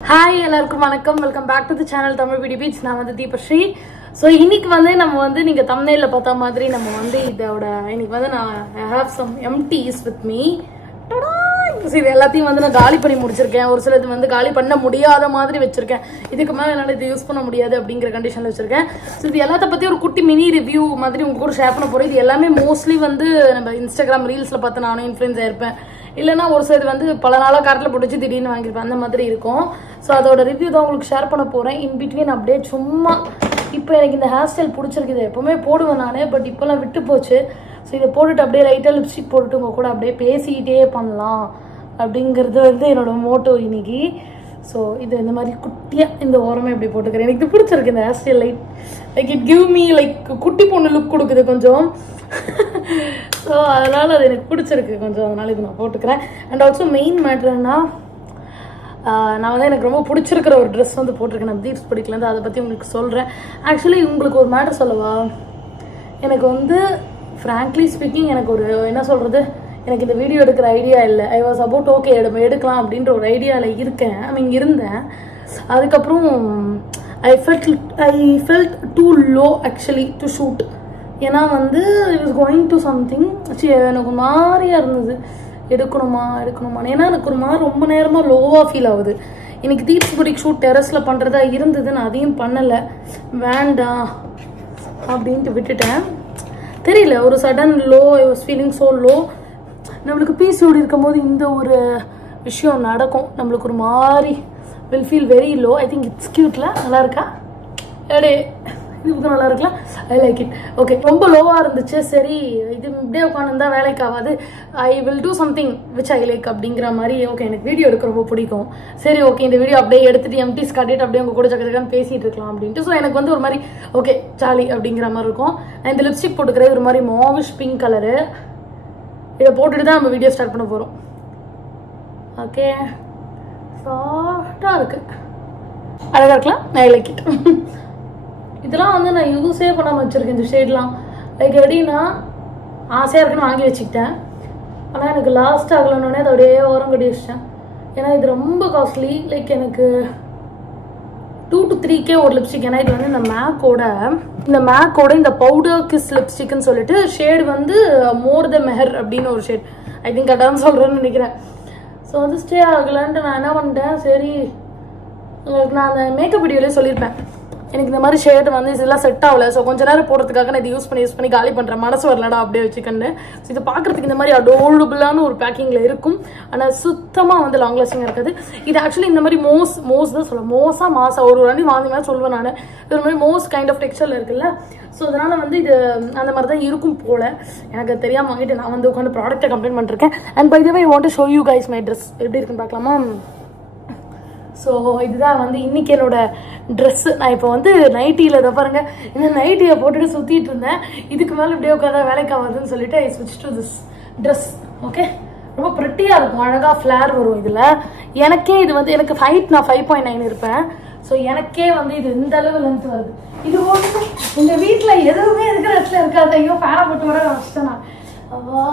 Hi, எல்லாருக்கும் வணக்கம். Welcome back to the channel Tamil video peach. நான் வந்து தீபஸ்ரீ. ஸோ இன்னைக்கு வந்து நம்ம வந்து நீங்க தம்ப்நெயில்ல பார்த்த மாதிரி நம்ம வந்து இதோட இன்னைக்கு வந்து நான் I have some empties with me. இது எல்லாத்தையும் வந்து நான் காலி பண்ணி முடிச்சிருக்கேன். ஒரு சிலது வந்து காலி பண்ண முடியாத மாதிரி வச்சிருக்கேன். இதுக்கு மேலே என்னால் இது யூஸ் பண்ண முடியாது அப்படிங்கிற கண்டிஷன்ல வச்சிருக்கேன். ஸோ இது எல்லாத்த பத்தி ஒரு குட்டி மினி ரிவ்யூ மாதிரி உங்க கூட ஷேர் பண்ண போறேன். இது எல்லாமே மோஸ்ட்லி வந்து நம்ம இன்ஸ்டாகிராம் ரீல்ஸ்ல பார்த்து நானும் இன்ஃப்ளூயன்ஸ் ஆயிருப்பேன். இல்லைன்னா ஒரு சிலது வந்து பல நாளாக கார்ட்டில் போட்டுச்சு திடீர்னு வாங்கியிருப்பேன். அந்த மாதிரி இருக்கும். ஸோ அதோட ரிவ்யூ தான் உங்களுக்கு ஷேர் பண்ண போகிறேன். இன் பிட்வீன் அப்படியே சும்மா இப்போ எனக்கு இந்த ஹேர் ஸ்டைல் பிடிச்சிருக்குது. எப்போவுமே போடுவேன் நான், பட் இப்போல்லாம் விட்டு போச்சு. ஸோ இதை போட்டுட்டு அப்படியே லைட்டாக லிப்ஸ்டிக் போட்டுட்டு உங்கள் கூட அப்படியே பேசிக்கிட்டே பண்ணலாம் அப்படிங்கிறது வந்து என்னோட மோட்டோ இன்னைக்கு. ஸோ இது இந்த மாதிரி குட்டியாக இந்த ஓரமே இப்படி போட்டுக்கிறேன். எனக்கு இது பிடிச்சிருக்கு இந்த hair style. Like it give me like குட்டி பொண்ணு லுக் கொடுக்குது கொஞ்சம். ஸோ அதனால் அது எனக்கு பிடிச்சிருக்கு கொஞ்சம், அதனால் இது நான் போட்டுக்கிறேன். அண்ட் ஆல்சோ மெயின் மேட்டர்னா நான் வந்து எனக்கு ரொம்ப பிடிச்சிருக்கிற ஒரு ட்ரெஸ் வந்து போட்டிருக்கேன். நான் தீப்ஸ் படிக்கலேருந்து அதை பற்றி உங்களுக்கு சொல்கிறேன். ஆக்சுவலி உங்களுக்கு ஒரு மேட்டர் சொல்லவா, எனக்கு வந்து ஃப்ராங்க்லி ஸ்பீக்கிங் எனக்கு ஒரு என்ன சொல்கிறது, எனக்கு இந்த வீடியோ எடுக்கிற ஐடியா இல்லை. ஐ வாஸ் அபவுட் ஓகே எடுக்கலாம் அப்படின்ற ஒரு ஐடியாவில் இருக்கேன். இருந்தேன். அதுக்கப்புறம் I felt too low actually to shoot. ஏன்னா வந்து it was going to something. எனக்கு ஒரு மாதிரியாக இருந்தது, எடுக்கணுமா. ஏன்னா எனக்கு ஒரு மாதிரி ரொம்ப நேரமாக லோவாக ஃபீல் ஆகுது. இன்னைக்கு தீப்ஸ் புடிக் ஷூட் டெரஸில் பண்ணுறதா இருந்தது. நான் அதையும் பண்ணலை, வேண்டாம் அப்படின்ட்டு விட்டுட்டேன். தெரியல, ஒரு sudden low, I was feeling so low. நம்மளுக்கு பிசிஓடி இருக்கும் போது இந்த ஒரு விஷயம் நடக்கும். நம்மளுக்கு ஒரு மாதிரி will feel very low. I think it's கியூட்ல. நல்லா இருக்கா? எடே இதுக்கு நல்லா இருக்கலாம். I like it. ஓகே, ரொம்ப லோவாக இருந்துச்சு. சரி இது இப்படியே உட்காந்துருந்தா வேலைக்கு ஆகாது. I will do something which I like அப்படிங்கிற மாதிரி. ஓகே, எனக்கு வீடியோ எடுக்க ரொம்ப பிடிக்கும். சரி ஓகே, இந்த வீடியோ அப்படியே எடுத்துட்டு எம்டிஸ் காட்டிட்டு அப்படியே உங்க கூட சக்கரக்கான்னு பேசிட்டு இருக்கலாம் அப்படின்ட்டு. ஸோ எனக்கு வந்து ஒரு மாதிரி ஓகே ஜாலி அப்படிங்கிற மாதிரி இருக்கும். நான் இந்த லிப்ஸ்டிக் போட்டுக்கிறேன் ஒரு மாதிரி மாவிஷ் பிங்க் கலரு. இதை போட்டுட்டு தான் நம்ம வீடியோ ஸ்டார்ட் பண்ண போகிறோம். ஓகே, சாஃப்டாக இருக்கு, அழகாக இருக்கலாம். I like it. இதெல்லாம் வந்து நான் யூஸே பண்ணாமல் வச்சுருக்கேன். இந்த ஷேட்லாம் லைக் எப்படின்னா ஆசையாக இருக்குன்னு வாங்கி வச்சுக்கிட்டேன். ஆனால் எனக்கு லாஸ்ட் ஆகலன்னொடனே அதை அப்படியே ஓரம் கட்டி வச்சிட்டேன். ஏன்னா இது ரொம்ப காஸ்ட்லி. லைக் எனக்கு 2 to 3K ஒரு லிப்ஸ்டிக். ஏன்னா இது வந்து இந்த மேக்கோட இந்த பவுடர் கிஸ் லிப்ஸ்டிக்னு சொல்லிட்டு ஷேட் வந்து மோர் த மெஹர் அப்படின்னு ஒரு ஷேட். ஐ திங்க் அதான் சொல்கிறேன்னு நினைக்கிறேன். ஸோ வந்து ஸ்டே ஆகலான்ட்டு நான் என்ன பண்ணிட்டேன், சரி நான் அந்த மேக்கப் வீடியோலேயே சொல்லியிருப்பேன் எனக்கு இந்த மாதிரி ஷேட் வந்து இதெல்லாம் செட் ஆகல. ஸோ கொஞ்ச நேரம் போடுறதுக்காக நான் இது யூஸ் பண்ணி காலி பண்ணுறேன். மனசு வரலடா அப்படியே வச்சுக்கன்னு. ஸோ இது பார்க்குறதுக்கு இந்த மாதிரி அடோரபிளான ஒரு பேக்கிங்கில் இருக்கும். ஆனால் சுத்தமாக வந்து லாங் லாஸ்டிங்காக இருக்காது. இது ஆக்சுவலி இந்த மாதிரி மோஸ் தான் சொல்லுவேன். மாசா ஒரு வாட்டி வாங்கி மாதிரி சொல்லுவேன் நான். இது மாதிரி மோஸ் கைண்ட் ஆஃப் டெக்ஸ்டரில் இருக்குல்ல. ஸோ அதனால் வந்து இது அந்த மாதிரி தான் இருக்கும் போல். எனக்கு தெரியாமல் வாங்கிட்டு நான் வந்து உட்காந்து ப்ராடக்ட்டை கம்ப்ளைண்ட் பண்ணிருக்கேன். And by the way I want to show you guys my dress எப்படி இருக்குன்னு பார்க்கலாமா? ஸோ இதுதான் வந்து இன்னைக்கு என்னோட ட்ரெஸ்ஸு. நான் இப்போ வந்து நைட்டியில் இதை பாருங்க, இந்த நைட்டியை போட்டுட்டு சுற்றிட்டு இருந்தேன். இதுக்கு மேலே இப்படியே உட்காந்தா வேலைக்கு ஆகாதுன்னு சொல்லிட்டு ஐ ஸ்விட்ச் டு திஸ் ட்ரெஸ். ஓகே, ரொம்ப ப்ரிட்டியாக இருக்கும், அழகாக ஃப்ளேர் வரும் இதில். எனக்கே இது வந்து எனக்கு ஹைட் நான் 5.9 இருப்பேன். ஸோ எனக்கே வந்து இது இந்த அளவு லென்த் வருது. இது போட்டு இந்த வீட்டில் எதுவுமே இருக்கிற இடத்துல இருக்காது. ஐயோ ஃபேனை போட்டு வர வச்சிட்டேன் நான். அவ்வா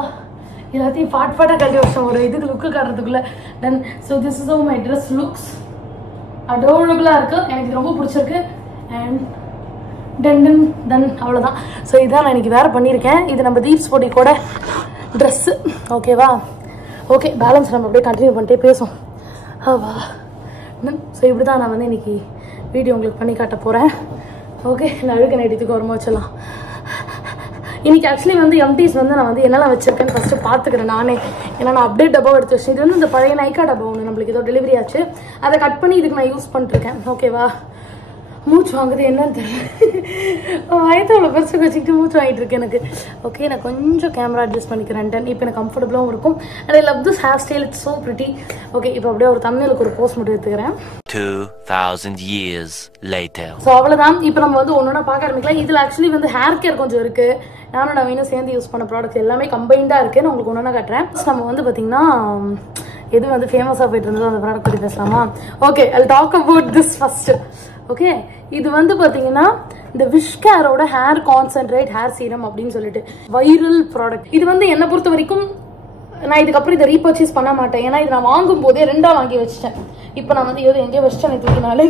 எல்லாத்தையும் பாட்டாக கட்டி வச்சேன் ஒரு இதுக்கு லுக்கு காட்டுறதுக்குள்ள. Then so this is how my dress looks. அடோரபிளாக இருக்கு, எனக்கு ரொம்ப பிடிச்சிருக்கு. அண்ட் தென் அவ்வளோதான். ஸோ இதான் நான் இன்னைக்கு வேறு பண்ணியிருக்கேன். இது நம்ம தீப்ஸ் போட்டி கூட ட்ரெஸ்ஸு. ஓகேவா? ஓகே, பேலன்ஸ் நம்ம அப்படியே கண்டினியூ பண்ணிட்டே பேசும். வா. ஸோ இப்படி தான் நான் வந்து இன்னைக்கு வீடியோ உங்களுக்கு பண்ணி காட்ட போகிறேன். ஓகே, நான் அழுக்க நைட்டுக்கு வரமா வச்சலாம். இன்னைக்கு ஆக்சுவலி வந்து எம்டிஸ் வந்து நான் வந்து என்னெல்லாம் வச்சிருக்கேன்னு ஃபர்ஸ்ட் பார்த்துக்கிறேன் நானே. ஏன்னா நான் அப்டேட் டப்பா எடுத்து வச்சேன். இது வந்து இந்த பழைய நைக்கா டப்பா ஒன்று நம்மளுக்கு ஏதோ டெலிவரி ஆச்சு. அதை கட் பண்ணி இதுக்கு நான் யூஸ் பண்ணிருக்கேன். ஓகேவா? மூச்சு வாங்குது என்னன்னு தெரியல. வயத்தை அவ்வளோ பெருசுக்கு வச்சுக்கிட்டு மூச்சு வாங்கிட்டு இருக்கு எனக்கு. ஓகே, நான் கொஞ்சம் கேமரா அட்ஜஸ்ட் பண்ணிக்கிறேன். இப்போ எனக்கு கம்ஃபர்டபுளாகவும் இருக்கும். And I love this hair style, it's so pretty. Okay, இப்போ அப்படியே ஒரு தம்ப்நெயிலுக்கு ஒரு போஸ்ட் மட்டும் எடுத்துக்கிறேன். 2000 years later. ஸோ அவ்வளோதான். இப்போ நம்ம வந்து ஒன்று பார்க்க ஆரம்பிக்கலாம். இதில் ஆக்சுவலி வந்து ஹேர் கேர் கொஞ்சம் இருக்கு. நானும் நவீனும் சேர்ந்து யூஸ் பண்ண ப்ராடக்ட்ஸ் எல்லாமே கம்பைண்டாக இருக்கு. நான் உங்களுக்கு ஒன்றா காட்டுறேன். நம்ம வந்து பார்த்தீங்கன்னா எது வந்து ஃபேமஸாக போயிட்டு இருந்ததோ அந்த ப்ராடக்ட் பற்றி பேசலாமா? Okay, I talk about this first. Okay, இது வந்து பார்த்தீங்கன்னா இந்த விஷ்கேரோட ஹேர் கான்சென்ட்ரேட் ஹேர் சீரம் அப்படின்னு சொல்லிட்டு வைரல் ப்ராடக்ட். இது வந்து என்னை பொறுத்த வரைக்கும் நான் இதுக்கப்புறம் இதை ரீபர்ச்சேஸ் பண்ண மாட்டேன். ஏன்னா இது நான் வாங்கும் போதே 2ஆ வாங்கி வச்சிட்டேன். இப்போ நான் வந்து ஏதோ எங்கேயோ வச்சுட்டேன் தூக்கினாலே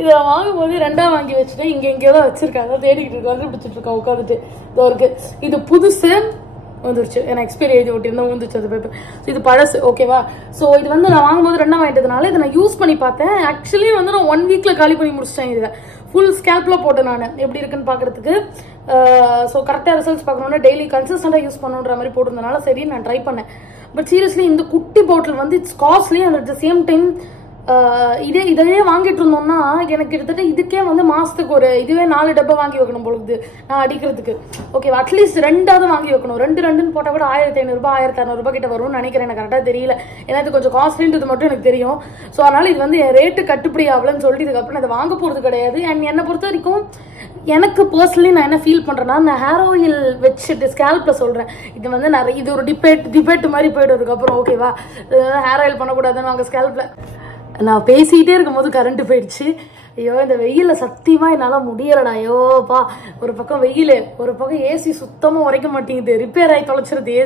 இதை வாங்கும்போது 2ஆ வாங்கி வச்சுட்டு இங்கே எங்கேயோ தான் வச்சிருக்காங்க, தேடிக்கிட்டு இருக்கு, கண்டுபிடிச்சிட்டு இருக்கேன் உட்காந்துட்டு. இதோ இருக்கு, இது புதுசு வந்துருச்சு, எனக்கு எக்ஸ்பீரி எழுதி ஒட்டியிருந்தா வந்துச்சு அது பேப்பர். இது பழசு, ஓகேவா. ஸோ இது வந்து நான் வாங்கும்போது 2ஆ வாங்கிட்டதுனால இதை நான் யூஸ் பண்ணி பார்த்தேன். ஆக்சுவலி வந்து நான் 1 வீக்ல காலி பண்ணி முடிச்சிட்டேன். இதில் ஃபுல் ஸ்கேல்ப்ல போட்டேன் நான், எப்படி இருக்குன்னு பாக்குறதுக்கு. ஸோ கரெக்டாக ரிசல்ட்ஸ் பார்க்கணும்னா டெய்லி கன்சிஸ்டண்டா யூஸ் பண்ணுன்ற மாதிரி போட்டிருந்தனால சரி நான் ட்ரை பண்ணேன். பட் சீரியஸ்லி இந்த குட்டி பாட்டில் வந்து it's costly and at the same time இதையே வாங்கிட்டு இருந்தோம்னா எனக்கு கிட்டத்தட்ட இதுக்கே வந்து மாசத்துக்கு ஒரு இதுவே 4 டப்பா வாங்கி வைக்கணும் பொழுது நான் அடிக்கிறதுக்கு. ஓகே, அட்லீஸ்ட் 2ஆவது வாங்கி வைக்கணும். 2 போட்டா கூட 1500 ரூபாய் 1600 ரூபாய் கிட்ட வரும்னு நினைக்கிறேன். எனக்கு கரெக்டாக தெரியல, ஏன்னா இது கொஞ்சம் காஸ்ட்லின்றது மட்டும் எனக்கு தெரியும். ஸோ அதனால இது வந்து ரேட்டு கட்டுப்படி ஆகலன்னு சொல்லிட்டு இதுக்கப்புறம் அதை வாங்க போறது கிடையாது. அண்ட் என்னை பொறுத்த வரைக்கும் எனக்கு பர்சனலி நான் என்ன ஃபீல் பண்றேன்னா, நான் ஹேர் ஆயில் வச்சுட்டு ஸ்கேல்ப்ல சொல்றேன், இது வந்து நிறைய இது ஒரு டிபேட் மாதிரி போயிடும் அதுக்கப்புறம். ஓகேவா, ஹேர் ஆயில் பண்ணக்கூடாதுன்னு வாங்க ஸ்கேல்ப்ல. நான் பேசிக்கிட்டே இருக்கும்போது கரண்ட் போயிடுச்சு. ஐயோ, இந்த வெயில சத்தியமா என்னால முடியலடா. ஐயோப்பா, ஒரு பக்கம் வெயில், ஒரு பக்கம் ஏசி சுத்தமா உரைக்க மாட்டேங்குது, ரிப்பேர் ஆகி தொலைச்சிருது.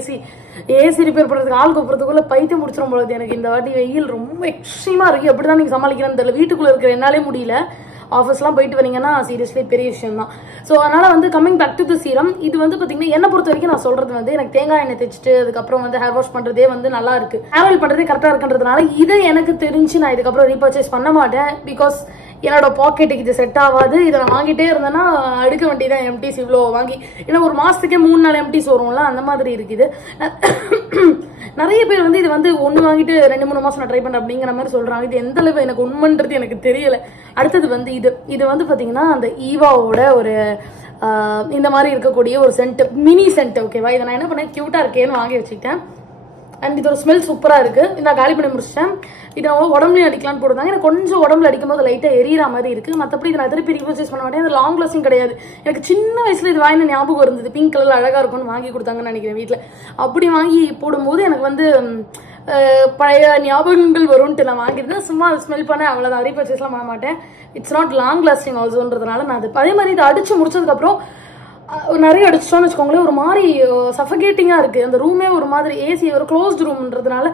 ஏசி ரிப்பேர் பண்றதுக்கு ஆள் கூப்பிடுறதுக்குள்ள பைத்தியம் முடிச்சிடும் போது. எனக்கு இந்த வாட்டி வெயில் ரொம்ப எக்ஸ்ட்ரீமா இருக்கு. எப்படிதான் நீங்க சமாளிக்கிறேன்னு தெரியல. வீட்டுக்குள்ள இருக்கிற என்னாலே முடியல. ஆஃபீஸ்லாம் போயிட்டு வரீங்கன்னா சீரியஸ்லி பெரிய விஷயம் தான். ஸோ அதனால வந்து coming back to the serum, இது வந்து பார்த்தீங்கன்னா என்ன பொறுத்த வரைக்கும் நான் சொல்றது வந்து எனக்கு தேங்காய் எண்ணெய் தேய்ச்சிட்டு அதுக்கப்புறம் வந்து ஹேர் வாஷ் பண்றதே வந்து நல்லா இருக்கு. ஹேர் ஆயில் பண்றதே கரெக்டாக இருக்குன்றதுனால இதை எனக்கு தெரிஞ்சு நான் இதுக்கப்புறம் ரீபர்ச்சேஸ் பண்ண மாட்டேன். பிகாஸ் என்னோட பாக்கெட்டுக்கு இது செட் ஆகாது. இதை நான் வாங்கிட்டே இருந்தேன்னா அடுக்க வேண்டியதான் எம்டிஸ் இவ்வளோ வாங்கி. ஏன்னா ஒரு மாசத்துக்கே 3-4 எம்டிஸ் வரும்ல, அந்த மாதிரி இருக்குது. நிறைய பேர் வந்து இது வந்து ஒன்று வாங்கிட்டு 2-3 மாசம் நான் ட்ரை பண்ணேன் அப்படிங்கிற மாதிரி சொல்றாங்க. இது எந்த அளவு எனக்கு உண்மைன்றது எனக்கு தெரியல. அடுத்தது வந்து இது வந்து பாத்தீங்கன்னா அந்த ஈவாவோட ஒரு இந்த மாதிரி இருக்கக்கூடிய ஒரு சென்ட், மினி சென்ட். ஓகேவா, இதை நான் என்ன பண்ணேன், கியூட்டா இருக்கேன்னு வாங்கி வச்சுக்கிட்டேன். அண்ட் இது ஒரு ஸ்மெல் சூப்பரா இருக்கு. இதை காலி பண்ணி முடிச்சிட்டேன். இதை உடம்புலையும் அடிக்கலான்னு போடுறாங்க. எனக்கு கொஞ்சம் உடம்புல அடிக்கும் போது லைட்டா எரியற மாதிரி இருக்கு. மற்றபடி இதை நான் திருப்பி ரீபர்ச்சேஸ் பண்ண மாட்டேன். இது லாங் லாஸ்டிங் கிடையாது. எனக்கு சின்ன வயசுல இது வாங்கின ஞாபகம் இருந்தது. பிங்க் கலர்ல அழகா இருக்கும்னு வாங்கி கொடுத்தாங்கன்னு நினைக்கிறேன் வீட்டுல. அப்படி வாங்கி போடும்போது எனக்கு வந்து பழைய ஞாபகங்கள் வரும்ட்டு நான் வாங்கியிருந்தேன். சும்மா ஸ்மெல் பண்ண அவ்வளவுதான், ரீபர்ச்சேஸ்லாம் பண்ண மாட்டேன். இட்ஸ் நாட் லாங் லாஸ்டிங் ஆல்சோன்றதுனால நான் அது அதே மாதிரி இதை அடிச்சு முடிச்சதுக்கு அப்புறம் நிறைய அடிச்சிட்டோம்னு வச்சுக்கோங்களேன், ஒரு மாதிரி சஃபகேட்டிங்கா இருக்கு. அந்த ரூமே ஒரு மாதிரி ஏசி ஒரு க்ளோஸ்ட் ரூம்ன்றதுனால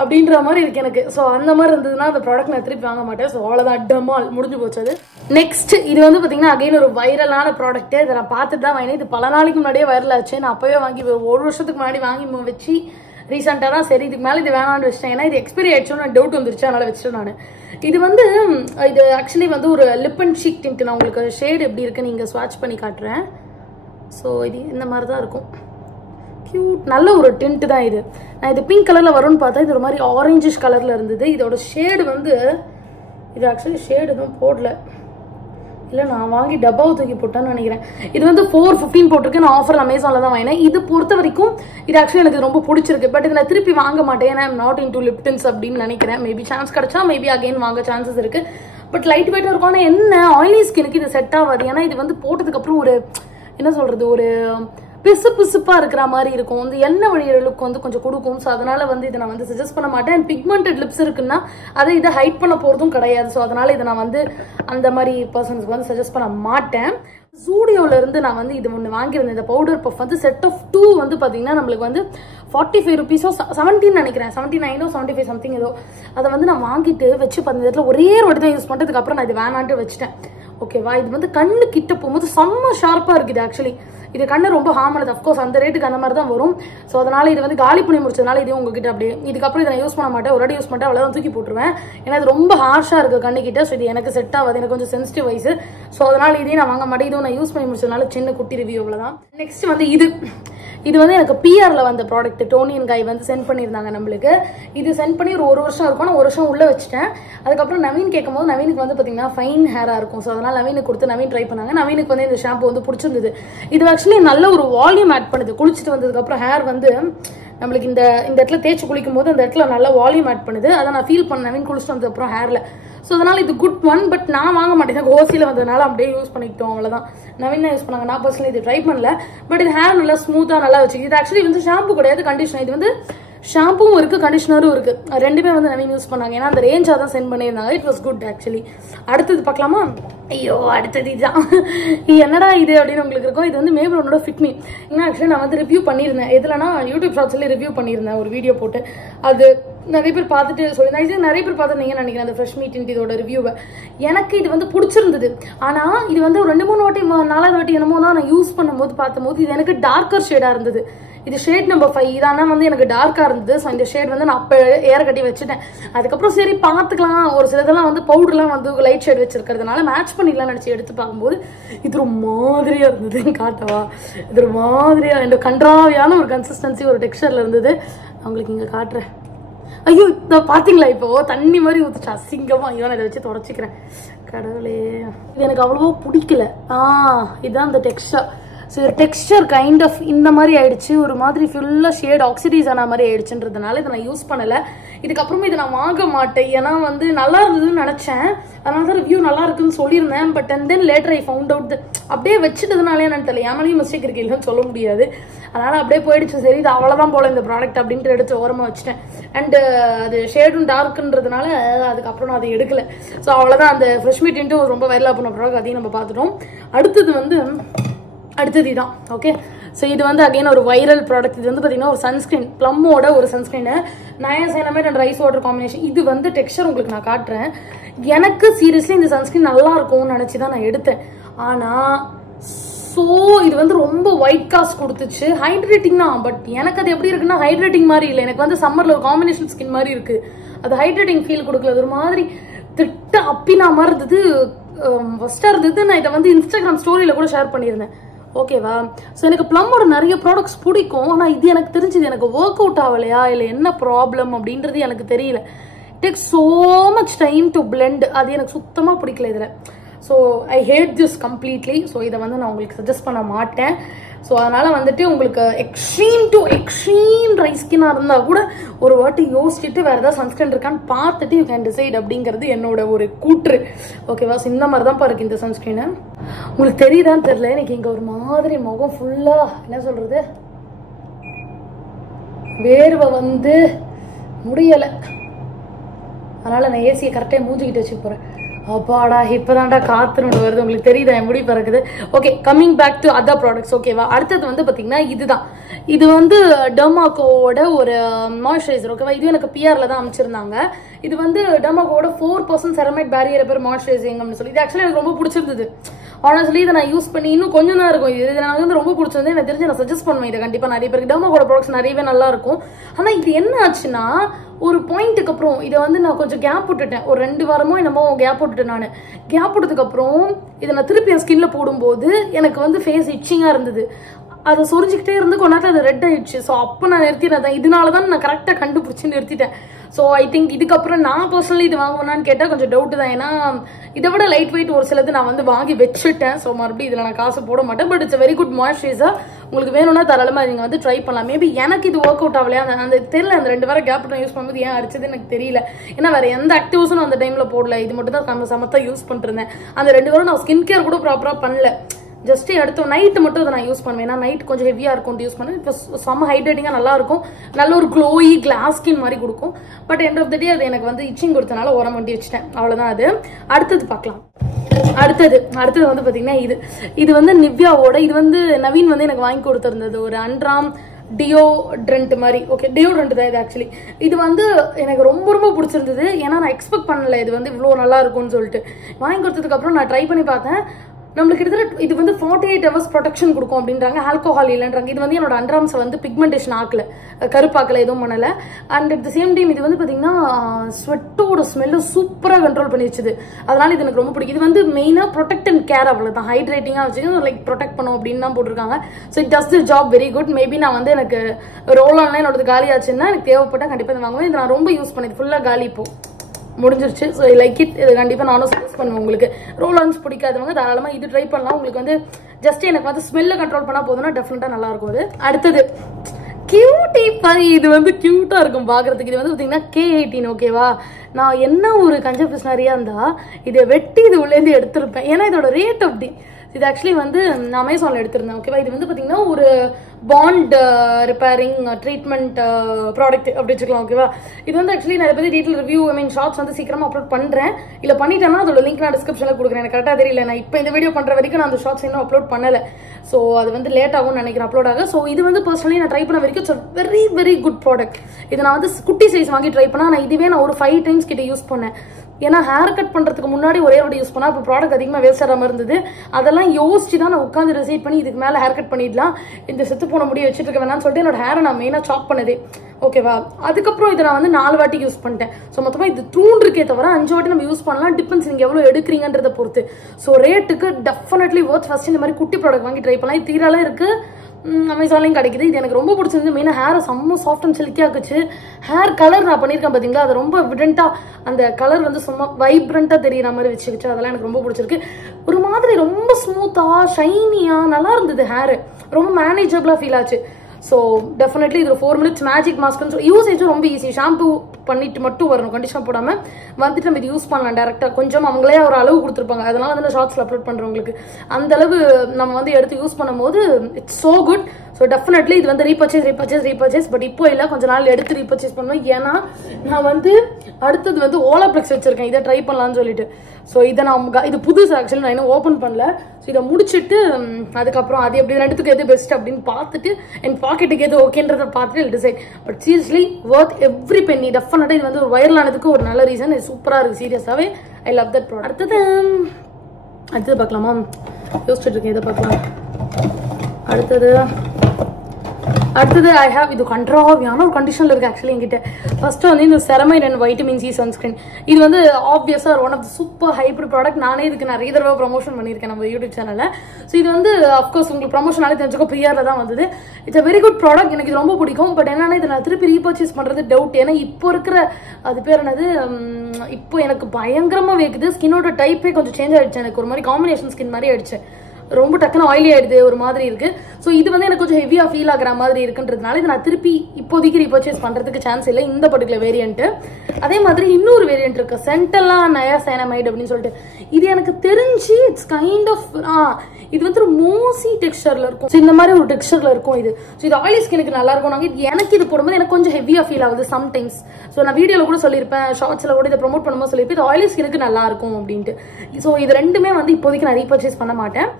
அப்படின்ற மாதிரி இருக்கு எனக்கு. ஸோ அந்த மாதிரி இருந்ததுன்னா அந்த ப்ராடக்ட் நான் திருப்பி வாங்க மாட்டேன். ஸோ அவ்வளோதான், டமால் முடிஞ்சு போச்சு அது. நெக்ஸ்ட் இது வந்து பார்த்தீங்கன்னா அகைன் ஒரு வைரலான ப்ராடக்ட். இதை நான் பார்த்துட்டு தான் வாங்கினேன். இது பல நாளைக்கு முன்னாடியே வைரல் ஆச்சு. நான் அப்பவே வாங்கி 1 வருஷத்துக்கு முன்னாடி வாங்கி வச்சு ரீசெண்டாக தான் சரி இதுக்கு மேலே இது வேணான்னு வச்சிட்டேன். ஏன்னா இது எக்ஸ்பைரி ஆயிடுச்சுன்னு டவுட் வந்துருச்சு, அதனால வச்சுட்டேன் நான். இது வந்து இது ஆக்சுவலி வந்து ஒரு லிப் அண்ட் ஷீக் டிண்ட். நான் உங்களுக்கு ஷேடு எப்படி இருக்குன்னு நீங்கள் ஸ்வாட்ச் பண்ணி காட்டுறேன். ஸோ இது இந்த மாதிரி தான் இருக்கும். கியூட், நல்ல ஒரு டிண்ட் தான் இது. நான் இது பிங்க் கலரில் வரும்னு பார்த்தா இது ஒரு மாதிரி ஆரஞ்சிஷ் கலரில் இருந்தது. இதோட ஷேடு வந்து இது ஆக்சுவலி ஷேடு எதுவும் போடல, இல்லை நான் வாங்கி டப்பாவை தூக்கி போட்டேன்னு நினைக்கிறேன். இது வந்து 415 போட்டிருக்கு. நான் ஆஃபர் அமேசானில் தான் வாங்கினேன். இது பொறுத்த வரைக்கும் இது ஆக்சுவலி எனக்கு ரொம்ப பிடிச்சிருக்கு. பட் இதை நான் திருப்பி வாங்க மாட்டேன். ஏன்னா ஐம் நாட் இன்டு லிப்டன்ஸ் அப்படின்னு நினைக்கிறேன். மேபி சான்ஸ் கிடைச்சா மேபி அகைன் வாங்க சான்சஸ் இருக்கு. பட் லைட் வெயிட்டாக இருக்கும். ஆனால் என்ன ஆயிலி ஸ்கினுக்கு இது செட் ஆகாது. ஏன்னா இது வந்து போட்டதுக்கு அப்புறம் ஒரு என்ன சொல்றது, ஒரு பிசு பிசுப்பா இருக்கிற மாதிரி இருக்கும். இந்த எண்ணெய் வழியிற லுக் வந்து கொஞ்சம் கொடுக்கும். ஸோ அதனால வந்து இதை நான் வந்து சஜஸ்ட் பண்ண மாட்டேன். அண்ட் பிக்மெண்டட் லிப்ஸ் இருக்குன்னா அதை இதை ஹைட் பண்ண போறதும் கிடையாது. ஸோ அதனால இதை நான் வந்து அந்த மாதிரி பர்சன்ஸ்க்கு வந்து சஜஸ்ட் பண்ண மாட்டேன். ஜூடியோல இருந்து நான் வந்து இது ஒன்று வாங்கியிருந்தேன். இந்த பவுடர் பஃப் வந்து செட் ஆஃப் 2 வந்து பாத்தீங்கன்னா நம்மளுக்கு வந்து 45 ருபீஸோ 17 நினைக்கிறேன், 79 75 சம்திங் ஏதோ. அதை வந்து நான் வாங்கிட்டு வச்சு 10 இடத்துல ஒரே ஒரு வாட்டி தான் யூஸ் பண்ணதுக்கு அப்புறம் நான் இது வேணான்ட்டு வச்சுட்டேன். ஓகேவா, இது வந்து கண்ணு கிட்ட போகும்போது செம்ம ஷார்ப்பா இருக்குது. ஆக்சுவலி இது கண்ணு ரொம்ப ஹார்ம் ஆனது. அஃப்கோர்ஸ் அந்த ரேட்டுக்கு அந்த மாதிரி தான் வரும். ஸோ அதனால இது வந்து காலி பண்ணி முடிச்சதுனால இதே உங்ககிட்ட அப்படியே இதுக்கப்புறம் இதை நான் யூஸ் பண்ண மாட்டேன். ஒரு வாட்டி யூஸ் பண்ணிட்டு அவ்வளோதான் தூக்கி போட்டுருவேன். ஏன்னா இது ரொம்ப ஹார்ஷா இருக்கு கண்ணு கிட்ட. ஸோ இது எனக்கு செட் ஆகாது, எனக்கு கொஞ்சம் சென்சிட்டிவ் வயசு. ஸோ அதனால இதையும் நான் வாங்க மாட்டேன். இதுவும் நான் யூஸ் பண்ணி முடிச்சதுனால சின்ன குட்டி ரிவ்யூ அவ்வளோதான். நெக்ஸ்ட் வந்து இது வந்து எனக்கு பிஆர்ல வந்த ப்ராடக்ட். டோனி அண்ட் கை வந்து சென்ட் பண்ணியிருந்தாங்க நம்மளுக்கு. இது சென்ட் பண்ணி ஒரு வருஷம் இருக்கும். நான் 1 வருஷம் உள்ள வச்சுட்டேன். அதுக்கப்புறம் நவீன் கேட்கும் போது நவீனுக்கு வந்து பார்த்தீங்கன்னா ஃபைன் ஹேரா இருக்கும். ஸோ அதனால நவீனுக்கு கொடுத்து நவீன் ட்ரை பண்ணாங்க. நவீனுக்கு வந்து இந்த ஷாம்பு வந்து பிடிச்சிருந்தது. இது ஆக்சுவலி நல்ல ஒரு வால்யூம் ஆட் பண்ணுது. குளிச்சுட்டு வந்ததுக்கப்புறம் ஹேர் வந்து நம்மளுக்கு இந்த இடத்துல தேய்ச்சி குளிக்கும் போது அந்த இடத்துல நல்ல வால்யூம் ஆட் பண்ணுது. அதை நான் ஃபீல் பண்ணேன் நவீன் குளிச்சுட்டு வந்ததுக்கப்புறம் ஹேர்ல. ஸோ அதனால இது குட் ஒன். பட் நான் வாங்க மாட்டேன். ஓசியில் வந்ததுனால அப்படியே யூஸ் பண்ணிக்கிட்டோம், அவ்வளோதான். நவீனா யூஸ் பண்ணாங்க. நான் பர்சனலி இது ட்ரை பண்ணல. பட் இது ஹேர் நல்லா ஸ்மூத்தாக நல்லா வச்சுக்கு. இது ஆக்சுவலி வந்து ஷாம்பு கிடையாது, கண்டிஷனர். இது வந்து ஷாம்புவும் இருக்கு, கண்டிஷனரும் இருக்கு. ரெண்டுமே வந்து நவீன் யூஸ் பண்ணாங்க. ஏன்னா அந்த ரேஞ்சாக தான் சென்ட் பண்ணியிருந்தாங்க. It was good actually. அடுத்தது பார்க்கலாமா? ஐயோ, அடுத்தது இதுதான். என்னடா இது அப்படின்னு உங்களுக்கு இருக்கும். இது வந்து மேபிளோனோட ஃபிட்மி. இன்னும் ஆக்சுவலி நான் வந்து ரிவ்யூ பண்ணியிருந்தேன். எதுலனா யூடியூப் ஷார்ட்ஸ்ல ரிவ்யூ பண்ணியிருந்தேன் ஒரு வீடியோ போட்டு. அது நிறைய பேர் பார்த்துட்டு சொல்லி நிறைய பேர் பார்த்துருந்தீங்கன்னு நினைக்கிறேன் அந்த ஃப்ரெஷ் மீட் இதோட ரிவ்யூவை. எனக்கு இது வந்து பிடிச்சிருந்தது. ஆனால் இது வந்து ஒரு 2-3 வாட்டி 4வது வாட்டி என்னமோ தான் நான் யூஸ் பண்ணும்போது பார்த்தபோது இது எனக்கு டார்க்கர் ஷேடாக இருந்தது. இது ஷேட் நம்பர் 5. இதானா வந்து எனக்கு டார்க்காக இருந்தது. ஸோ இந்த ஷேட் வந்து நான் அப்போ ஏற கட்டி வச்சுட்டேன். அதுக்கப்புறம் சரி பார்த்துக்கலாம், ஒரு சிலதெல்லாம் வந்து பவுடர்லாம் வந்து லைட் ஷேட் வச்சிருக்கிறதுனால மேட்ச் பண்ணிடலாம் நினச்சி எடுத்து பார்க்கும்போது இது ஒரு மாதிரியாக இருந்தது. காட்டவா? இது ஒரு மாதிரியாக இந்த கன்றாவியான ஒரு கன்சிஸ்டன்சி ஒரு டெக்ஸ்சரில் இருந்தது. உங்களுக்கு இங்கே காட்டுறேன். ஐயோ இதை பார்த்தீங்களா? இப்போ தண்ணி மாதிரி ஊற்றுச்சு அசிங்கமா. ஐயோ நான் இதை வச்சு தொடச்சிக்கிறேன். கடவுளே, இது எனக்கு அவ்வளவோ பிடிக்கல. இதுதான் அந்த texture. So texture kind of இந்த மாதிரி ஆயிடுச்சு. ஒரு மாதிரி ஃபுல்லாக ஷேட் ஆக்சிடைஸ் ஆன மாதிரி ஆயிடுச்சுன்றதுனால இதை நான் யூஸ் பண்ணலை. இதுக்கப்புறமா இதை நான் வாங்க மாட்டேன். ஏன்னா வந்து நல்லா இருந்ததுன்னு நினச்சேன். அதனால தான் ரிவ்யூ நல்லா இருக்குன்னு சொல்லியிருந்தேன். But and then later I found out அப்படியே வச்சுட்டதுனாலே என்னன்னு தெரியல. ஏமாலையும் மிஸ்டேக் இருக்கு இல்லைன்னு சொல்ல முடியாது. அதனால் அப்படியே போயிடுச்சு. சரி இது அவ்வளோதான் போல இந்த ப்ராடக்ட் அப்படின்ட்டு எடுத்து ஓரமாக வச்சுட்டேன். அண்டு அது ஷேடும் டார்க்குன்றதுனால அதுக்கப்புறம் நான் அதை எடுக்கலை. ஸோ அவ்வளோதான். அந்த ஃப்ரெஷ் மீட் ரொம்ப வைரலாக பண்ண ப்ராடக்ட் அதையும் நம்ம பார்த்துட்டோம். அடுத்தது இதான். ஓகே, ஸோ இது வந்து அகைன் ஒரு வைரல் ப்ராடக்ட். இது வந்து பார்த்தீங்கன்னா ஒரு சன்ஸ்கிரீன், ப்ளம்மோட ஒரு sunscreen, niacinamide and rice water combination. இது வந்து டெக்ஸ்சர் உங்களுக்கு நான் காட்டுறேன். எனக்கு சீரியஸ்லி இந்த சன்ஸ்கிரீன் நல்லா இருக்கும்னு நினச்சி தான் நான் எடுத்தேன். ஆனால் இது வந்து ரொம்ப ஒயிட் காஸ்ட் கொடுத்துச்சு. ஹைட்ரேட்டிங் தான், பட் எனக்கு அது எப்படி இருக்குன்னா ஹைட்ரேட்டிங் மாதிரி இல்லை. எனக்கு வந்து சம்மரில் ஒரு காம்பினேஷன் ஸ்கின் மாதிரி இருக்கு. அது ஹைட்ரேட்டிங் ஃபீல் கொடுக்கல. ஒரு மாதிரி திட்ட அப்பினா மாதிரி இருந்தது. ஃபர்ஸ்டாக இருந்தது. நான் இதை வந்து இன்ஸ்டாகிராம் ஸ்டோரியில் கூட ஷேர் பண்ணியிருந்தேன். ஓகேவா? ஸோ எனக்கு ப்ளம்மோட நிறைய ப்ராடக்ட்ஸ் பிடிக்கும். ஆனால் இது எனக்கு தெரிஞ்சது எனக்கு ஒர்க் அவுட் ஆகலையா இல்லை என்ன ப்ராப்ளம் அப்படின்றது எனக்கு தெரியல. Take so much time to blend. அது எனக்கு சுத்தமாக பிடிக்கல இதில். So I hate this completely. So இதை வந்து நான் உங்களுக்கு சஜஸ்ட் பண்ண மாட்டேன். ஸோ அதனால் வந்துட்டு உங்களுக்கு எக்ஸ்ட்ரீம் ட்ரை ஸ்கின்னாக இருந்தால் கூட ஒரு வாட்டி யோசிச்சுட்டு வேறு ஏதாவது சன்ஸ்கிரீன் இருக்கான்னு பார்த்துட்டு யூ கேன் டிசைட் அப்படிங்கிறது என்னோட ஒரு கூற்று. ஓகேவா? ஸோ இந்த மாதிரி தான் இருக்கு இந்த சன்ஸ்கிரீனு. உங்களுக்கு தெரியுதான்னு தெரியல, எனக்கு இங்கே ஒரு மாதிரி முகம் ஃபுல்லாக என்ன சொல்கிறது வேர்வை வந்து முடியலை. அதனால் நான் ஏசியை கரெக்டாக மூஞ்சிக்கிட்டு வச்சு போகிறேன். அப்பாடா இப்போதான்டா காத்துன்னு வருது. உங்களுக்கு தெரியுதா என் முடி பறக்குது. Okay, coming back to other products. ஓகேவா? அடுத்தது வந்து பார்த்தீங்கன்னா இதுதான். இது வந்து டெர்மாகோவோட ஒரு மாய்ஸ்சரைசர். ஓகேவா? இது எனக்கு பிஆர்ல தான் அமைச்சிருந்தாங்க. இது வந்து டெர்மாகோவோட 4% செரமைட் பேரியர் ரிப்பேர் மாய்ஸ்சரைசிங் அப்படின்னு சொல்லி. இது ஆக்சுவலி எனக்கு ரொம்ப பிடிச்சிருந்தது. ஆனஸ்ட்லி இதை நான் யூஸ் பண்ணி இன்னும் கொஞ்சம் தான் இருக்கும். இது எனக்கு வந்து ரொம்ப பிடிச்சிருந்து எனக்கு தெரிஞ்சு நான் சஜஸ்ட் பண்ணுவேன். இதை கண்டிப்பாக நிறைய பேருக்கு டெர்மாகோட ப்ராடக்ட்ஸ் நிறையவே நல்லா இருக்கும். ஆனால் இது என்ன ஆச்சுன்னா ஒரு பாயிண்ட்டுக்கு அப்புறம் இதை வந்து நான் கொஞ்சம் கேப் விட்டுட்டேன். ஒரு 2 வாரமோ என்னமோ கேப் விட்டுட்டேன். நான் கேப் விட்டதுக்கு அப்புறம் இதை நான் திருப்பி என் ஸ்கின்ல போடும்போது எனக்கு வந்து ஃபேஸ் இச்சிங்கா இருந்தது. அதை சொரிஞ்சிக்கிட்டே இருந்து கொஞ்ச நேரத்தில் அது ரெட் ஆயிடுச்சு. ஸோ அப்போ நான் நிறுத்தினேன். இதனால தான் நான் கரெக்டாக கண்டுபிடிச்சி நிறுத்திட்டேன். ஸோ ஐ திங்க் இதுக்கப்புறம் நான் பர்சனலி இது வாங்குவேனான்னு கேட்டால் கொஞ்சம் டவுட்டு தான். ஏன்னா இதை விட லைட் வெயிட் ஒரு சிலது நான் வந்து வாங்கி வச்சுட்டேன். ஸோ மறுபடியும் இதில் நான் காசு போட மாட்டேன். But it's very good moisturiser. உங்களுக்கு வேணும்னா தாராளமாக நீங்கள் வந்து ட்ரை பண்ணலாம். மேபி எனக்கு இது ஒர்க் அவுட் ஆகலையா அந்த தெரியல. அந்த 2 வாரம் கேப் யூஸ் பண்ணும்போது ஏன் அடிச்சது எனக்கு தெரியல. ஏன்னா வேற எந்த ஆக்டிவ்ஸும் அந்த டைமில் போடல. இது மட்டும் தான் சமத்தா யூஸ் பண்ணிருந்தேன். அந்த 2 வாரம் நான் ஸ்கின் கேர் கூட ப்ராப்பராக பண்ணல. ஜஸ்ட் எடுத்தோம் நைட்டு மட்டும் அதை நான் யூஸ் பண்ணுவேன். ஏன்னா நைட் கொஞ்சம் ஹெவியாக இருக்கும் யூஸ் பண்ணேன். இப்போ செம்ம ஹைட்ரேட்டிங்காக நல்லா இருக்கும். நல்ல ஒரு க்ளோயி கிளாஸ் ஸ்கின் மாதிரி கொடுக்கும். பட் எண்ட் ஆஃப் த டே அது எனக்கு வந்து இச்சிங் கொடுத்தனால ஓரம் பண்ணி வச்சுட்டேன். அவ்வளோதான். அது அடுத்தது பார்க்கலாம். அடுத்தது வந்து பார்த்தீங்கன்னா இது வந்து நிவ்யாவோட. இது வந்து நவீன் வந்து எனக்கு வாங்கி கொடுத்துருந்தது ஒரு அன்றாம் டியோட்ரண்ட் மாதிரி. ஓகே, டியோட்ரண்ட் தான் இது ஆக்சுவலி. இது வந்து எனக்கு ரொம்ப பிடிச்சிருந்தது. ஏன்னா நான் எக்ஸ்பெக்ட் பண்ணல இது வந்து இவ்வளோ நல்லா இருக்கும்னு சொல்லிட்டு. வாங்கி கொடுத்ததுக்கு அப்புறம் நான் ட்ரை பண்ணி பார்த்தேன். நம்மளுக்கு கிட்டத்தட்ட இது வந்து 48 hours ப்ரொடெக்ஷன் கொடுக்கும் அப்படின்றாங்க. ஆல்கோஹால் இல்லைன்றாங்க. இது வந்து என்னோட அண்டர்ஆர்ம்ஸை வந்து பிக்மெண்டேஷன் ஆக்கல, கருப்பாக்கல, எதுவும் பண்ணலை. And at the same time இது வந்து பார்த்தீங்கன்னா ஸ்வெட்டோட ஸ்மெல்லு சூப்பராக கண்ட்ரோல் பண்ணி வச்சுது. அதனால இது எனக்கு ரொம்ப பிடிக்கும். இது வந்து மெயினாக ப்ரொடெக்ட் அண்ட் கேர் அவ்வளோதான். ஹைட்ரேட்டிங்காக வச்சுக்கணும், லைக் ப்ரொடெக்ட் பண்ணும் அப்படின்னு தான் போட்டிருக்காங்க. So it does the job very good. Maybe நான் வந்து எனக்கு ரோல் ஆன்லைன் என்னோட காலி ஆச்சுன்னா எனக்கு தேவைப்பட்டால் கண்டிப்பாக இதை வாங்குவேன். இதை நான் ரொம்ப யூஸ் பண்ணேன். ஃபுல்லாக காலி இப்போ முடிஞ்சிருச்சு. So like it. இது கண்டிப்பாக நானும் சஜஸ்ட் பண்ணுவேன். உங்களுக்கு ரோல் ஆன்ஸ் பிடிக்காதவங்க தாராளமாக இது ட்ரை பண்ணலாம். உங்களுக்கு வந்து ஜஸ்ட் எனக்கு வந்து ஸ்மெல்லை கண்ட்ரோல் பண்ணால் போதும்னா டெஃபினட்டாக நல்லா இருக்கும். அது அடுத்தது கியூட்டி பை. இது வந்து கியூட்டாக இருக்கும் பார்க்குறதுக்கு. இது வந்து பார்த்தீங்கன்னா K18. ஓகேவா? நான் என்ன ஒரு கஞ்ச பிஸ்னரியாக இருந்தால் இதை வெட்டி இது உள்ளேருந்து எடுத்திருப்பேன். ஏன்னா இதோட ரேட் அப்படி. இது ஆக்சுவலி வந்து நான் அமேசான்ல எடுத்திருந்தேன். ஓகேவா, இது வந்து பாத்தீங்கன்னா ஒரு பாண்ட் ரிப்பேரிங் ட்ரீட்மெண்ட் ப்ராடக்ட் அப்படி வச்சுக்கலாம். ஓகேவா, இது வந்து ஆக்சுவலி நான் இதை பத்தி டீட்டெயில் ரிவ்யூ ஷார்ட்ஸ் வந்து சீக்கிரமா அப்லோட் பண்றேன். இல்ல பண்ணிட்டேன்னா அதோட லிங்க் நான் டிஸ்கிரிப்ஷன்ல கொடுக்குறேன். எனக்கு கரெக்டா தெரியல, நான் இப்போ இந்த வீடியோ பண்ற வரைக்கும் நான் அந்த ஷார்ட்ஸ் இன்னும் அப்லோட் பண்ணல. ஸோ அது வந்து லேட் ஆகும்னு நினைக்கிறேன் அப்லோட் ஆக. ஸோ இது வந்து பர்சனலி நான் ட்ரை பண்ண வரைக்கும் it's very very good product. இதை நான் வந்து குட்டி சைஸ் வாங்கி ட்ரை பண்ணா, நான் இதுவே நான் ஒரு 5 times கிட்ட யூஸ் பண்ணேன். ஏன்னா ஹேர் கட் பண்றதுக்கு முன்னாடி ஒரே ஒரு யூஸ் பண்ணா இப்போ ப்ராடக்ட் அதிகமாக வேஸ்ட் ஆகாம இருந்தது. அதெல்லாம் யோசிச்சு தான் நான் உட்காந்து டிசைட் பண்ணி இதுக்கு மேலே ஹேர் கட் பண்ணிடலாம், இந்த செத்து போன முடிய வச்சுட்டு இருக்க வேணாம்னு சொல்லிட்டு என்னோட ஹேரை நான் மெயினாக சாப் பண்ணதே. ஓகேவா, அதுக்கப்புறம் இதை நான் வந்து 4 வாட்டி யூஸ் பண்ணிட்டேன். ஸோ மொத்தமாக இது தூண்டு இருக்கே தவிர 5 வாட்டி நம்ம யூஸ் பண்ணலாம். டிபெண்ட்ஸ் நீங்கள் எவ்வளோ எடுக்கிறீங்கன்றதை பொறுத்து. ஸோ ரேட்டுக்கு டெஃபினெட்லி ஒர்த். ஃபர்ஸ்ட் இந்த மாதிரி குட்டி ப்ராடக்ட் வாங்கி ட்ரை பண்ணலாம். இது தீராலாம் இருக்கு, அமேசான்லையும் கிடைக்குது. இது எனக்கு ரொம்ப பிடிச்சிருந்து. மெயினாக ஹேரை செம்ம சாஃப்ட் அண்ட் சில்கியாக ஆக்குச்சு. ஹேர் கலர் நான் பண்ணியிருக்கேன் பார்த்தீங்களா, அது ரொம்ப விடண்டாக அந்த கலர் வந்து சும்மா வைப்ரண்ட்டாக தெரியுற மாதிரி வச்சுக்கிச்சு. அதெல்லாம் எனக்கு ரொம்ப பிடிச்சிருக்கு. ஒரு மாதிரி ரொம்ப ஸ்மூத்தாக ஷைனியாக நல்லா இருந்தது. ஹேரு ரொம்ப மேனேஜபிளாக ஃபீல் ஆச்சு. ஸோ டெஃபினெட்லி இது 4 minutes மேஜிக் மாஸ்க்னு யூசேஜும் ரொம்ப ஈஸி. ஷாம்பு பண்ணிட்டு மட்டும் வரணும், கண்டிஷனர் போடாமல் வந்துட்டு நம்ம இது யூஸ் பண்ணலாம் டேரெக்டாக. கொஞ்சம் அவங்களே ஒரு அளவு கொடுத்துருப்பாங்க, அதனால வந்து நான் ஷார்ட்ஸில் அப்லோட் பண்ணுறவங்களுக்கு அந்த அளவு நம்ம வந்து எடுத்து யூஸ் பண்ணும்போது it's so good. So definitely இது வந்து ரீபர்ச்சேஸ். பட் இப்போ இல்லை, கொஞ்ச நாள் எடுத்து ரீபர்ச்சேஸ் பண்ணுவேன். ஏன்னா நான் வந்து அடுத்தது வந்து ஓலாப்ளெக்ஸ் வச்சிருக்கேன், இதை ட்ரை பண்ணலான்னு சொல்லிட்டு. ஸோ இதை நான் இது புதுசு ஆக்சுவலி நான் இன்னும் ஓப்பன் பண்ணல. ஸோ இதை முடிச்சுட்டு அதுக்கப்புறம் அது எப்படி ரெண்டுத்துக்கு எது பெஸ்ட் அப்படின்னு பார்த்துட்டு என் பாக்கெட்டுக்கு எது ஓகேன்றதை பார்த்துட்டு decide. But seriously worth every penny. டெஃபினட்டாக இது வந்து ஒரு வைரல் ஆனதுக்கு ஒரு நல்ல ரீசன். இது சூப்பராக இருக்குது, சீரியஸாகவே ஐ லவ் தட் ப்ராடக்ட். அடுத்தது பார்க்கலாமா, யோசிச்சுட்டு இருக்கேன், இதை பார்க்கலாம். அடுத்தது ஐ ஹேவ் இது கண்ட்ராவியான ஒரு கண்டிஷனில் இருக்குது ஆக்சுவலி என்கிட்ட. ஃபர்ஸ்ட் வந்து இந்த ceramide and vitamin C sunscreen. இது வந்து ஆப்வியஸாக one of the super hybrid product. நானே இதுக்கு நிறைய தடவை ப்ரமோஷன் பண்ணியிருக்கேன் நம்ம யூடியூப் சேனலில். ஸோ இது வந்து அஃப்கோர்ஸ் உங்களுக்கு ப்ரமோஷனாலே தெரிஞ்சுக்கோ, பிஆரில் தான் வந்தது. It's a very good product, எனக்கு இது ரொம்ப பிடிக்கும். பட் என்னன்னா இதை நான் திருப்பி ரீபர்ச்சேஸ் பண்ணுறது டவுட். ஏன்னா இப்போ இருக்கிற அது பேர் என்னது, இப்போ எனக்கு பயங்கரமாக வேக்குது. ஸ்கின்னோட டைப்பே கொஞ்சம் சேஞ்ச் ஆகிடுச்சு. எனக்கு ஒரு மாதிரி காம்பினேஷன் ஸ்கின் மாதிரி ஆயிடுச்சு, ரொம்ப டக்குன்னு ஆயிலி ஆயிடுது, ஒரு மாதிரி இருக்கு. ஸோ இது வந்து எனக்கு கொஞ்சம் ஹெவியா ஃபீல் ஆகிற மாதிரி இருக்குன்றதுனால இதை நான் திருப்பி இப்போதைக்கு ரீபர்ச்சேஸ் பண்றதுக்கு சான்ஸ் இல்லை, இந்த பர்டிகுலர் வேரியன்ட். அதே மாதிரி இன்னொரு வேரியன்ட் இருக்கு, சென்டல்லா நயாசைனமைட் அப்படின்னு சொல்லிட்டு. இது எனக்கு தெரிஞ்சு இட்ஸ் கைண்ட் ஆஃப் இது வந்து ஒரு மோசி டெக்ஸ்டர்ல இருக்கும். ஸோ இந்த மாதிரி ஒரு டெக்ஸ்டர்ல இருக்கும் இது. ஸோ இது ஆயிலி ஸ்கினுக்கு நல்லா இருக்கும். எனக்கு இது போடும்போது எனக்கு கொஞ்சம் ஹெவியா ஃபீல் ஆகுது சம்டைம்ஸ். ஸோ நான் வீடியோல கூட சொல்லியிருப்பேன், ஷார்ட்ஸ்ல கூட இதை ப்ரொமோட் பண்ணும்போது சொல்லியிருப்பேன், இது ஆயிலி ஸ்கினுக்கு நல்லா இருக்கும் அப்படின்ட்டு. ஸோ இது ரெண்டுமே வந்து இப்போதைக்கு நான் ரீபர்ச்சேஸ் பண்ண மாட்டேன்.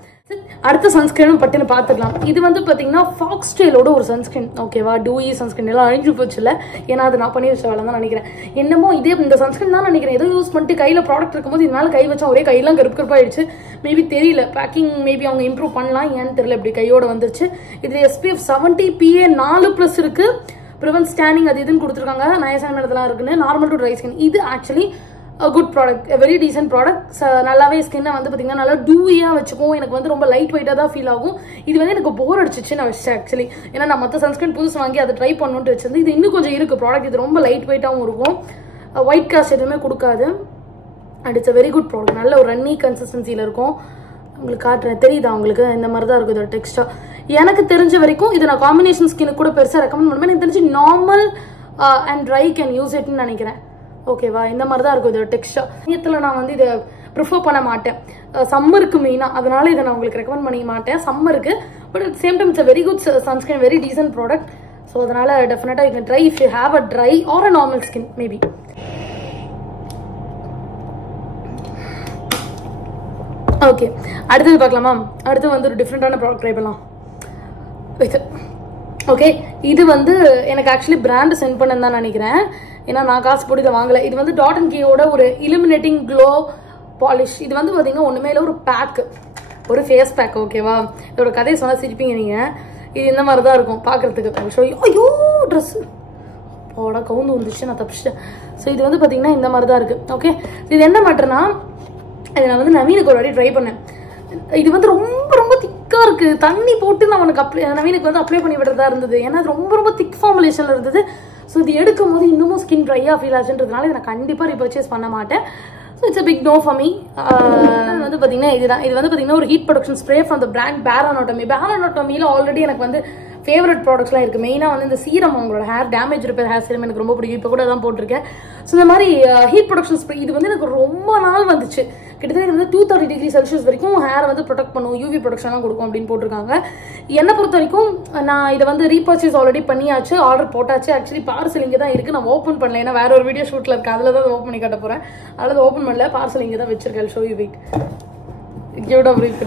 அடுத்த சன்ஸ்கிரீனும் பட்டுன்னு பார்த்துக்கலாம். இது வந்து பார்த்தீங்கன்னா ஃபாக்ஸ்டெயிலோட ஒரு சன்ஸ்கிரீன். ஓகேவா, டூஇ சன்ஸ்கிரீன் எல்லாம் அழிஞ்சு போச்சு இல்லை, ஏன்னா அது நான் பண்ணி வச்ச வேலை தான் நினைக்கிறேன். என்னமோ இதே இந்த சன்ஸ்கிரீன் தான் நினைக்கிறேன். ஏதோ யூஸ் பண்ணிட்டு கையில் ப்ராடக்ட் இருக்கும்போது இது மேலே கை வச்சா ஒரே கையெல்லாம் கருப்பாயிடுச்சு. மேபி தெரியல, பேக்கிங் மேபி அவங்க இம்ப்ரூவ் பண்ணலாம், ஏன்னு தெரியல, இப்படி கையோட வந்துருச்சு. இது SPF 70 PA 4+ இருக்கு. ப்ரிவென்ட் ஸ்டானிங் அது இதுன்னு கொடுத்துருக்காங்க. நயசானதெல்லாம் இருக்குன்னு. Normal to dry skin. இது actually good product, very decent product. நல்லாவே ஸ்கின்னை வந்து பார்த்தீங்கன்னா நல்லா டூவியாக வச்சுக்கும். எனக்கு வந்து ரொம்ப லைட் வெயிட்டாக தான் ஃபீல் ஆகும். இது வந்து எனக்கு போர் அடிச்சிச்சு நான் வச்சேன் ஆக்சுவலி. ஏன்னா நான் மற்ற சன்ஸ்கிரீன் புதுசு வாங்கி அதை ட்ரை பண்ணணுன்ட்டு வச்சிருந்து. இது இன்னும் கொஞ்சம் இருக்குது ப்ராடக்ட். இது ரொம்ப லைட் வெயிட்டாகவும் இருக்கும், ஒயிட் காஸ்ட் எதுவுமே கொடுக்காது. And it's a very good product. நல்ல ஒரு ரன்னி கன்சிஸ்டன்சியில் இருக்கும். உங்களுக்கு காட்டுறேன், தெரியுதா உங்களுக்கு? இந்த மாதிரி தான் இருக்கும் இதோட டெக்ஸ்டர். எனக்கு தெரிஞ்ச வரைக்கும் இது நான் காம்பினேஷன் ஸ்கினுக்கு கூட பெருசாக ரெக்கமெண்ட் பண்ணுவேன். எனக்கு தெரிஞ்சு normal and dry can use இட்னு நினைக்கிறேன். ஓகேவா, இந்த மாதிரி தான் இருக்கும் இதோட டெக்ஸ்டர். இதில் நான் வந்து இதை ப்ரிஃபர் பண்ண மாட்டேன் சம்மருக்கு மெயினாக, அதனால இதை நான் உங்களுக்கு ரெக்கமெண்ட் பண்ணிக்க மாட்டேன் சம்மருக்கு. But at same time it's a very good sunscreen, very decent product. So அதனால டெஃபினட்டாக you can try if you have a dry or a normal skin maybe. Okay, அடுத்தது பார்க்கலாமா? அடுத்து வந்து ஒரு டிஃப்ரெண்டான ப்ராடக்ட் ட்ரை பண்ணலாம். ஓகே, இது வந்து எனக்கு ஆக்சுவலி பிராண்ட் சென்ட் பண்ணன்னு தான் நினைக்கிறேன். ஏன்னா நான் காசு போட்டு இதை வாங்கலை. இது வந்து டாட் அண்ட் கீயோட ஒரு இலுமினேட்டிங் க்ளோ பாலிஷ். இது வந்து பார்த்தீங்கன்னா ஒன்றுமே இல்லை, ஒரு பேக், ஒரு ஃபேஸ் பேக். ஓகேவா, இதோட கதையை சொன்னால் சிரிப்பீங்க நீங்கள். இது இந்த மாதிரி தான் இருக்கும் பார்க்குறதுக்கு. ஐயோ ட்ரெஸ்ஸு போட கவுந்து வந்துச்சு, நான் தப்பிச்சிட்டேன். ஸோ இது வந்து பார்த்தீங்கன்னா இந்த மாதிரி தான் இருக்குது. ஓகே, இது என்ன மேட்டர்னா, இதை நான் வந்து நவீனுக்கு ஒரு வாட்டி ட்ரை பண்ணேன். இது வந்து ரொம்ப ரொம்ப திக்காக இருக்குது. தண்ணி போட்டு நான் உனக்கு நவீனுக்கு வந்து அப்ளை பண்ணி விடுறதா இருந்தது. ஏன்னா அது ரொம்ப ரொம்ப திக் ஃபார்முலேஷனில் இருந்தது. ஸோ இது எடுக்கும் போது இன்னமும் ஸ்கின் ட்ரையாக ஃபீல் ஆச்சுன்றதுனால இதை நான் கண்டிப்பாக ரீபர்ச்சேஸ் பண்ண மாட்டேன். So it's a big no for me. வந்து பார்த்தீங்கன்னா இதுதான். இது வந்து பார்த்தீங்கன்னா ஒரு heat protection spray from the brand bare anatomy. Bare அனாட்டமியில் ஆல்ரெடி எனக்கு வந்து ஃபேவரட் ப்ராடக்ட்ஸ்லாம் இருக்குது. மெயினாக வந்து இந்த சீரம், அவங்களோட hair damage repair hair serum எனக்கு ரொம்ப பிடிக்கும். இப்போ கூட தான் போட்டிருக்கேன். ஸோ இந்த மாதிரி ஹீட் ப்ரொடக்ஷன் ஸ்ப்ரே இது வந்து எனக்கு ரொம்ப நாள் வந்துச்சு. கிட்டத்தட்ட வந்து 230 டிகிரி செல்சியஸ் வரைக்கும் ஹேர் வந்து ப்ரொடெக்ட் பண்ணும், யூவி ப்ரொடெக்ஷன்லாம் கொடுக்கும் அப்படின்னு போட்டிருக்காங்க. என்னை பொறுத்த வரைக்கும் நான் இதை வந்து ரீபர்ச்சேஸ் ஆல்ரெடி பண்ணியாச்சு, ஆர்டர் போட்டாச்சு. ஆக்சுவலி பார்சல் இங்கே தான் இருக்குது, நான் ஓப்பன் பண்ணல, ஏன்னா வேற ஒரு வீடியோ ஷூட்டில் இருக்குது, அதில் தான் ஓப்பன் பண்ணி காட்ட போகிறேன். அதில் ஓப்பன் பண்ணல, பார்சல் இங்கே தான் வச்சிருக்கேன். Show you wait.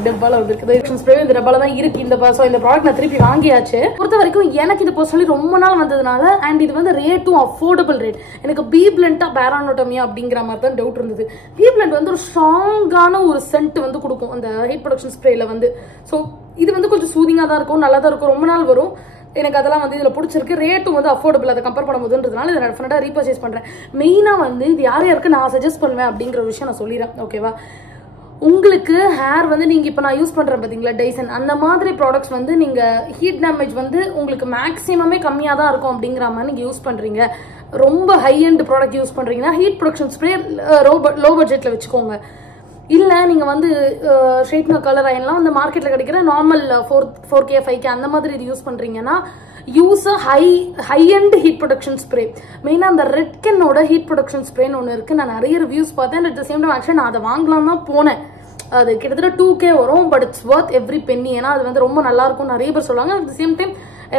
டப்பால வந்துருக்கு இந்த டப்பால தான் இருக்கு இந்த ப்ராடக்ட் நான் திருப்பி வாங்கியாச்சு. பொறுத்த வரைக்கும் எனக்கு இது பர்சனலி ரொம்ப நாள் வந்ததுனால அண்ட் இது வந்து ரேட்டும் அஃபோர்டபுள் ரேட். எனக்கு பி பிளெண்டா பேரானோட்டமியா அப்படிங்கிற மாதிரி தான் டவுட் இருந்தது. பி பிளெண்ட் வந்து ஒரு ஸ்ட்ராங்கான ஒரு சென்ட் வந்து கொடுக்கும் அந்த ஹீட் ப்ரொடக்ஷன் ஸ்ப்ரேல வந்து. ஸோ இது வந்து கொஞ்சம் சூதிங்கா தான் இருக்கும், நல்லா தான் இருக்கும், ரொம்ப நாள் வரும். எனக்கு அதெல்லாம் வந்து இதில் பிடிச்சிருக்கு, ரேட்டும் வந்து அஃபோர்டபுள் அதை கம்பேர் பண்ணும்போதுன்றதுனால இதை டெஃபினட்டாக ரீபர்ச்சேஸ் பண்ணுறேன். மெயினாக வந்து இது யாருக்கு நான் சஜஸ்ட் பண்ணுவேன் அப்படிங்கிற ஒரு விஷயம் நான் சொல்லிடுறேன். ஓகேவா, உங்களுக்கு ஹேர் வந்து நீங்கள் இப்போ நான் யூஸ் பண்ணுறேன் பார்த்தீங்களா டைசன், அந்த மாதிரி ப்ராடக்ட்ஸ் வந்து நீங்கள் ஹீட் டேமேஜ் வந்து உங்களுக்கு மேக்ஸிமமே கம்மியாக தான் இருக்கும் அப்படிங்கிற மாதிரி நீங்கள் யூஸ் பண்ணுறீங்க. ரொம்ப ஹை எண்ட் ப்ராடக்ட் யூஸ் பண்ணுறீங்கன்னா ஹீட் ப்ரொடக்ஷன் ஸ்ப்ரே லோ பட்ஜெட்டில் வச்சுக்கோங்க. இல்லை நீங்கள் வந்து ஸ்ட்ரெயிட்னர் கலர் அயன்லாம் வந்து மார்க்கெட்டில் கிடைக்கிற நார்மல் 4K 5K அந்த மாதிரி இது யூஸ் பண்ணுறீங்கன்னா use high end heat protection spray. மெயினாக அந்த ரெட்கனோட ஹீட் ப்ரொடக்ஷன் ஸ்ப்ரேன்னு ஒன்று இருக்குது. நான் நிறைய ரிவ்யூஸ் பார்த்தேன். At the same time actually நான் அதை வாங்கலாம் தான் போனேன். அது கிட்டத்தட்ட 2K வரும், but it's worth every penny. ஏன்னா அது வந்து ரொம்ப நல்லா இருக்கும் நிறைய பேர் சொல்லுவாங்க. At the same time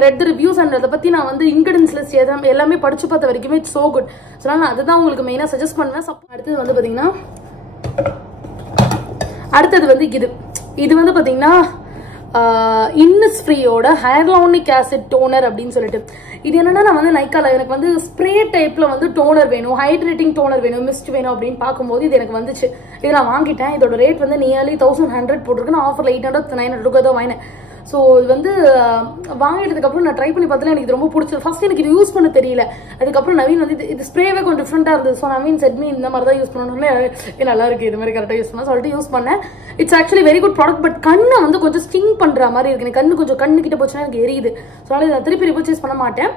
read reviews and அதை பற்றி நான் வந்து இன்கிரிடியன்ஸ் லிஸ்ட் எல்லாமே படிச்சு பார்த்த வரைக்குமே இட்ஸ் சோ குட். ஸோ நான் அதுதான் உங்களுக்கு மெயினாக சஜஸ்ட் பண்ணுவேன். அடுத்தது வந்து பார்த்தீங்கன்னா இது வந்து பார்த்தீங்கன்னா இன்னிஸ்ஃப்ரீயோட ஹையர்லானிக் ஆசிட் டோனர் அப்படின்னு சொல்லிட்டு. இது என்னன்னா நான் வந்து நைக்கால எனக்கு வந்து ஸ்ப்ரே டைப்ல வந்து டோனர் வேணும், ஹைட்ரேட்டிங் டோனர் வேணும், மிஸ்ட் வேணும் அப்படின்னு பார்க்கும்போது இது எனக்கு வந்துச்சு. இது நான் வாங்கிட்டேன். இதோட ரேட் வந்து நியர்லி 1100 போட்டிருக்கு. நான் ஆஃபர்ல 800-900 தான் வாங்கினேன். ஸோ இது வந்து வாங்கிட்டதுக்கப்புறம் நான் ட்ரை பண்ணி பார்த்தா எனக்கு இது ரொம்ப பிடிச்சது. ஃபர்ஸ்ட் எனக்கு இது யூஸ் பண்ண தெரியல. அதுக்கப்புறம் நவீன் வந்து இது ஸ்ப்ரேவே கொஞ்சம் டிஃப்ரெண்டாக இருந்தது. ஸோ நவீன் செட்மி இந்த மாதிரி தான் யூஸ் பண்ணணும்னு நல்லா இருக்கு, இது மாதிரி கரெக்டாக யூஸ் பண்ண சொல்லிட்டு யூஸ் பண்ணேன். It's actually very good product. But கண்ணை வந்து கொஞ்சம் ஸ்டிங் பண்ணுற மாதிரி இருக்கு. எனக்கு கண்ணு கிட்ட போச்சுன்னா எனக்கு எரியுது. ஸோ அதனால இதை திருப்பி ரிபர்ச்சேஸ் பண்ண மாட்டேன்.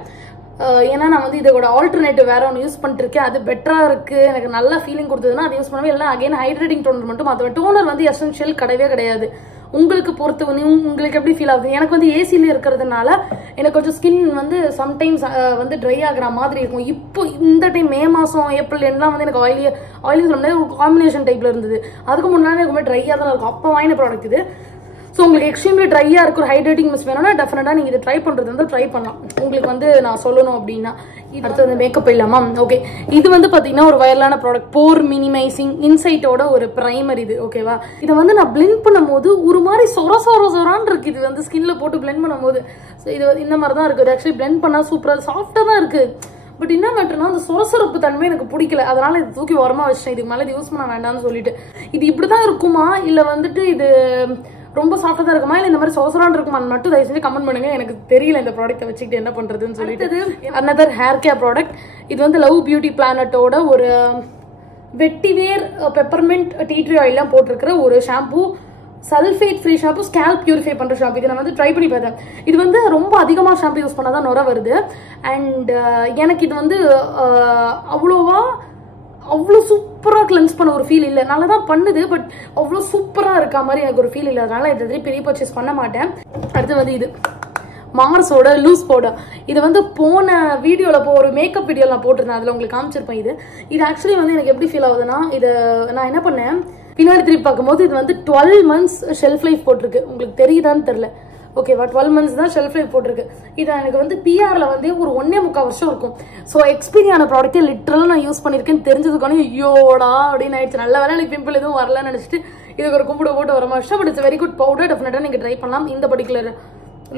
ஏன்னா நான் வந்து இதோட ஆல்டர்னேட்டிவ் வேற ஒன்று யூஸ் பண்ணிட்டு இருக்கேன். அது பெட்டரா இருக்கு, எனக்கு நல்ல ஃபீலிங் கொடுத்ததுன்னா அதை யூஸ் பண்ணவே இல்லை. அகைன் ஹைட்ரேட்டிங் டோனர் மட்டும் மாற்றுவேன். டோனர் வந்து எசென்ஷியல் கிடையவே கிடையாது. உங்களுக்கு பொறுத்து உங்களுக்கு எப்படி ஃபீல் ஆகுது? எனக்கு வந்து ஏசில இருக்கிறதுனால எனக்கு கொஞ்சம் ஸ்கின் வந்து சம்டைம்ஸ் வந்து ட்ரை ஆகிற மாதிரி இருக்கும். இப்போ இந்த டைம் மே மாதம் ஏப்ரல் எல்லாம் வந்து எனக்கு ஆயிலி சொல்ல ஒரு காம்பினேஷன் டைப்ல இருந்தது. அதுக்கு முன்னாடி ரொம்ப ட்ரையாக தான் இருக்கும். அப்போ வாங்கின ப்ராடக்ட் இது. ஸோ உங்களுக்கு எக்ஸ்ட்ரீம்லி ட்ரையாக இருக்கிற ஹைட்ரேட்டிங் மிஸ் வேணும்னா டெஃபினட்டாக நீங்கள் இதை ட்ரை பண்ணுறது வந்து ட்ரை பண்ணலாம். உங்களுக்கு வந்து நான் சொல்லணும் அப்படின்னா அடுத்து வந்து மேக்கப் இல்லாமா? ஓகே, இது வந்து பார்த்தீங்கன்னா ஒரு வைரலான ப்ராடக்ட், போர் மினிமைசிங் இன்சைட்டோட ஒரு ப்ரைமர் இது. ஓகேவா, இதை வந்து நான் பிளெண்ட் பண்ணும்போது ஒரு மாதிரி சொரான்னு இருக்கு. இது வந்து ஸ்கின்ல போட்டு பிளெண்ட் பண்ணும்போது இது இந்த மாதிரி தான் இருக்குது. ஆக்சுவலி பிளெண்ட் பண்ணால் சூப்பராக சாஃப்டாக தான் இருக்குது. பட் என்ன மேட்டர்னா அந்த சொரசொரப்பு தன்மை எனக்கு பிடிக்கல. அதனால இது தூக்கி உரமா வச்சிட்டேன். இதுக்கு மேலே இது யூஸ் பண்ண வேண்டாம்னு சொல்லிட்டு. இது இப்படிதான் இருக்குமா இல்லை வந்துட்டு இது ரொம்ப சாஃப்டா தான் இருக்குமா இல்லை இந்த மாதிரி சொரசொரான்னு இருக்குமான்னு மட்டும் தயவு செஞ்சு கமெண்ட் பண்ணுங்க. எனக்கு தெரியல இந்த ப்ராடக்ட்டை வச்சுக்கிட்டு என்ன பண்றதுன்னு சொல்லிட்டு. Another hair care product. இது வந்து லவ் பியூட்டி பிளானட்டோட ஒரு வெட்டிவேர் பெப்பர்மெண்ட் டீ ட்ரீ ஆயிலாம் போட்டிருக்கிற ஒரு shampoo, sulphate free shampoo, scalp purify பண்ற ஷாம்பு. இதை நான் வந்து ட்ரை பண்ணி பார்த்தேன். இது வந்து ரொம்ப அதிகமாக ஷாம்பு யூஸ் பண்ணாதான் நுர வருது. அண்ட் எனக்கு இது வந்து அவ்வளோ சூப்பராக கிளென்ஸ் பண்ண ஒரு ஃபீல் இல்லை. நல்லா தான் பண்ணுது, பட் அவ்வளோ சூப்பராக இருக்க மாதிரி எனக்கு ஒரு ஃபீல் இல்லை. அதனால இதை திருப்பி ரீபர்ச்சேஸ் பண்ண மாட்டேன். அடுத்து வந்து இது மார்ஸோட லூஸ் பவுடர். இது வந்து போன வீடியோவில் ஒரு மேக்கப் வீடியோவில் நான் போட்டிருந்தேன், அதில் உங்களுக்கு காமிச்சிருப்பேன். இது ஆக்சுவலி வந்து எனக்கு எப்படி ஃபீல் ஆகுதுன்னா, இதை நான் என்ன பண்ணேன் பின்னாடி திருப்பி பார்க்கும்போது இது வந்து 12 months ஷெல்ஃப் லைஃப் போட்டிருக்கு. உங்களுக்கு தெரியுதான்னு தெரியல. ஓகேவா, 12 months தான் ஷெல்ஃப் லைஃப் போட்டிருக்கு. இது எனக்கு வந்து பிஆர்ல வந்து ஒரு 1.25 வருஷம் இருக்கும். ஸோ எக்ஸ்பீரியான ப்ராடக்ட்டே லிட்டரலாக நான் யூஸ் பண்ணியிருக்கேன்னு தெரிஞ்சதுக்கான ஐயோடா அப்படின்னு ஆயிடுச்சு. நல்ல வேலை எனக்கு பிம்பிள் எதுவும் வரலன்னு நினச்சிட்டு இதுக்கு ஒரு கும்பிட போட்டு வர வருஷம். But it's very good powder, டெஃபினட்டாக நீங்கள் ட்ரை பண்ணலாம் இந்த பர்டிகுலர்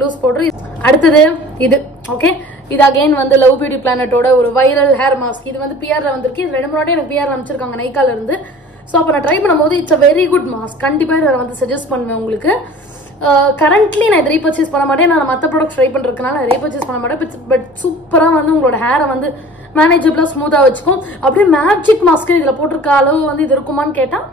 லூஸ் பவுடர். அடுத்தது இது. ஓகே, இது அகைன் வந்து லவ் பியூட்டி பிளானட்டோட ஒரு வைரல் ஹேர் மாஸ்க். இது வந்து பிஆர்ல வந்திருக்கு. இது 2 முன்னாடி எனக்கு பிஆர்ல அமைச்சிருக்காங்க நைக்கால இருந்து. ஸோ அப்போ நான் ட்ரை பண்ணும்போது it's a very good mask. கண்டிப்பாக இதை வந்து சஜஸ்ட் பண்ணுவேன் உங்களுக்கு. கரண்ட்லி நான் இதை ரீபர்ச்சேஸ் பண்ண மாட்டேன். நான் மற்ற ப்ராடக்ட்ஸ் ட்ரை பண்ணுறதுனால நான் ரீபர்ச்சேஸ் பண்ண மாட்டேன். பட் சூப்பராக வந்து உங்களோட ஹேரை வந்து மேனேஜபிளாக ஸ்மூத்தாக வச்சுக்கும். அப்படியே மேஜிக் மாஸ்க்கு இதில் போட்டிருக்க அளவு வந்து இது இருக்குமான்னு கேட்டால்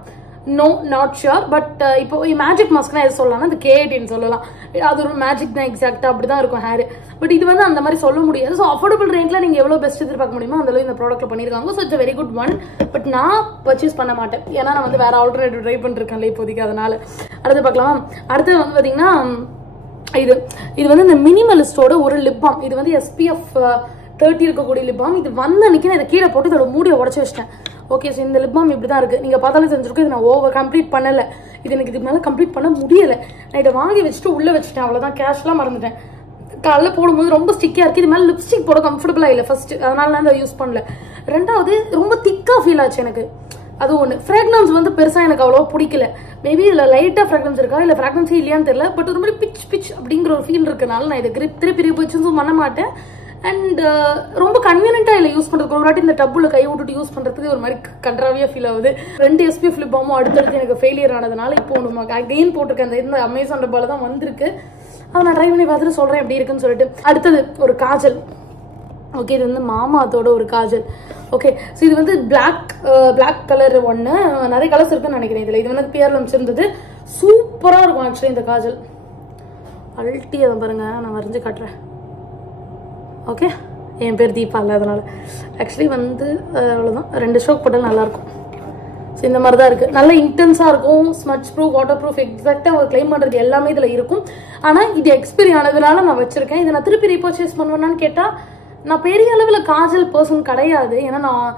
நோ, நாட் ஷுர். பட் இப்போ மேஜிக் மாஸ்க்னா எது சொல்லலாம்னா இந்த K18 சொல்லலாம். அது ஒரு மேஜிக் தான், எக்ஸாக்டாக அப்படி தான் இருக்கும் ஹேர். பட் இது வந்து அந்த மாதிரி சொல்ல முடியாது. ஸோ அஃபோர்டபுள் ரேஞ்சில் நீங்கள் எவ்வளோ பெஸ்ட் எதிர்பார்க்க முடியுமோ அந்த அளவு இந்த ப்ராடக்ட்ல பண்ணியிருக்காங்க. So it's very good one. But நான் பர்ச்சேஸ் பண்ண மாட்டேன், ஏன்னா நான் வந்து வேற ஆல்டர்னேட்டிவ் ட்ரை பண்ணிருக்கேன் இப்போதைக்கு. அதனால அடுத்து பார்க்கலாம். அடுத்து வந்து பார்த்தீங்கன்னா இது வந்து இந்த மினிமலிஸ்டோட ஒரு லிப் பாம். இது வந்து SPF 30 இருக்கக்கூடிய லிப் பாம். இது வந்த அன்னைக்கு நான் இதை கீழே போட்டு இதோட மூடியை உடச்சி வச்சிட்டேன். ஓகே ஸோ இந்த லிப் பாம் இப்படி தான் இருக்குது. நீங்கள் பார்த்தாலே தெரிஞ்சிருக்கும் இது நான் ஓவர் கம்ப்ளீட் பண்ணலை. இது எனக்கு இதுக்கு மேலே கம்ப்ளீட் பண்ண முடியலை. நான் இதை வாங்கி வச்சுட்டு உள்ளே வச்சுட்டேன், அவ்வளோதான். கேஷ்லாம் மறந்துட்டேன். காலைல போடும்போது ரொம்ப ஸ்டிக்காக இருக்குது. இது மேலே லிப்ஸ்டிக் போட கம்ஃபர்டபுளாக இல்லை ஃபர்ஸ்ட், அதனால நான் அதை யூஸ் பண்ணல. ரெண்டாவது ரொம்ப திக்காக ஃபீல் ஆச்சு எனக்கு. அது ஒன்று. ஃப்ராக்ரன்ஸ் வந்து பெருசாக எனக்கு அவ்வளோ பிடிக்கல. மேபி இதில் லைட்டாக ஃப்ராக்ரன்ஸ் இருக்கா இல்லை ஃப்ராக்ரன்ஸே இல்லையான்னு தெரியல. பட் ஒரு மாதிரி பிச் அப்படிங்கிற ஒரு ஃபீல் இருக்கனால நான் இதை திருப்பி ரிப்பர்ச்சேஸும் பண்ண மாட்டேன். அண்ட் ரொம்ப கன்வீனியன்ட்டாக இல்லை யூஸ் பண்ணுறதுக்கு. ஒரு வாட்டி இந்த டப்புல கை விட்டுட்டு யூஸ் பண்ணுறதுக்கு ஒரு மாதிரி கண்ட்ராவியாக ஃபீல் ஆகுது. 2 SPF லிப் பாமும் அடுத்தடுத்து எனக்கு ஃபெயிலியர் ஆனதுனால இப்போ ஒன்று அகெயின் போட்டிருக்கேன். இந்த அமேசான் டப்பால தான் வந்திருக்கு. அதை நான் ட்ரை பண்ணி பார்த்துட்டு சொல்கிறேன் எப்படி இருக்குன்னு சொல்லிட்டு. அடுத்தது ஒரு காஜல். ஓகே, இது வந்து மாமாத்தோட ஒரு காஜல். ஓகே, ஸோ இது வந்து பிளாக் கலர் ஒன்று. நிறைய கலர்ஸ் இருக்குன்னு நினைக்கிறேன் இதில். இது வந்து பியர்ல அமைச்சிருந்தது. சூப்பராக இருக்கும் ஆக்சுவலி இந்த காஜல். அல்ட்டி அதை பாருங்க, நான் வரைஞ்சி காட்டுறேன். ஓகே, என் பேர் தீபா இல்லை, அதனால ஆக்சுவலி வந்து அவ்வளோதான். 2 ஸ்ட்ரோக் போட்டால் நல்லாயிருக்கும். ஸோ இந்த மாதிரி தான் இருக்குது. நல்லா இன்டென்ஸாக இருக்கும். ஸ்மட்ச் ப்ரூஃப், வாட்டர் ப்ரூஃப், எக்ஸாக்டாக அவர் கிளைம் பண்ணுறது எல்லாமே இதில் இருக்கும். ஆனால் இது எக்ஸ்பைரி ஆனதுனால நான் வச்சுருக்கேன். இதை நான் திருப்பி ரீபர்ச்சேஸ் பண்ணுவேன்னான்னு கேட்டால் நான் பெரிய அளவில் காஜல் பர்சன் கிடையாது. ஏன்னா நான்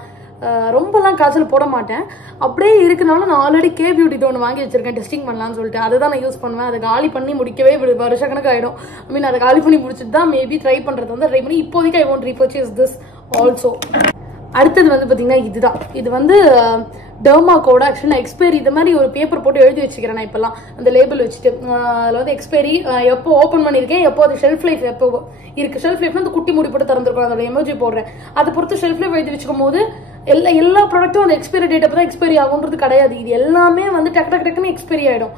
ரொம்பலாம் காஜல் போட மாட்டேன். அப்படியே இருக்கனால நான் ஆல்ரெடி கே பியூட்டி ஒன்று வாங்கி வச்சிருக்கேன் டெஸ்டிங் பண்ணலான்னு சொல்லிட்டு. அதை தான் நான் யூஸ் பண்ணுவேன். அதை காலி பண்ணி முடிக்கவே வருஷக்கணக்கு ஆகிடும். ஐ மீன் அதை காலி பண்ணி முடிச்சுட்டு தான் மேபி ட்ரை பண்ணுறது வந்து ட்ரை பண்ணி இப்போதைக்கு I want repurchase this also. அடுத்தது வந்து பார்த்தீங்கன்னா இதுதான். இது வந்து டெர்மாக்கோட ஆக்சுவலி நான் எக்ஸ்பைரி இது மாதிரி ஒரு பேப்பர் போட்டு எழுதி வச்சுக்கிறேன். நான் இப்போல்லாம் அந்த லேபிள் வச்சுட்டு அதில் வந்து எக்ஸ்பைரி எப்போ ஓப்பன் பண்ணியிருக்கேன், எப்போ அது ஷெல்ஃப் லைஃப் எப்போ இருக்குது. ஷெல்ஃப் லைஃப்னா அந்த குட்டி மூடி போட்டு திறந்துருக்கோம். அதோட எமோஜி போடுறேன். அதை பொறுத்து ஷெல்ஃப் லைஃப் எழுதி வச்சுக்கும் போது எல்லா ப்ராடக்ட்டும் அந்த எக்ஸ்பைரி டேட் அப்போ தான் எக்ஸ்பைரி ஆகுன்றது கிடையாது. இது எல்லாமே வந்து டக்குன்னு எக்ஸ்பைரி ஆகிடும்.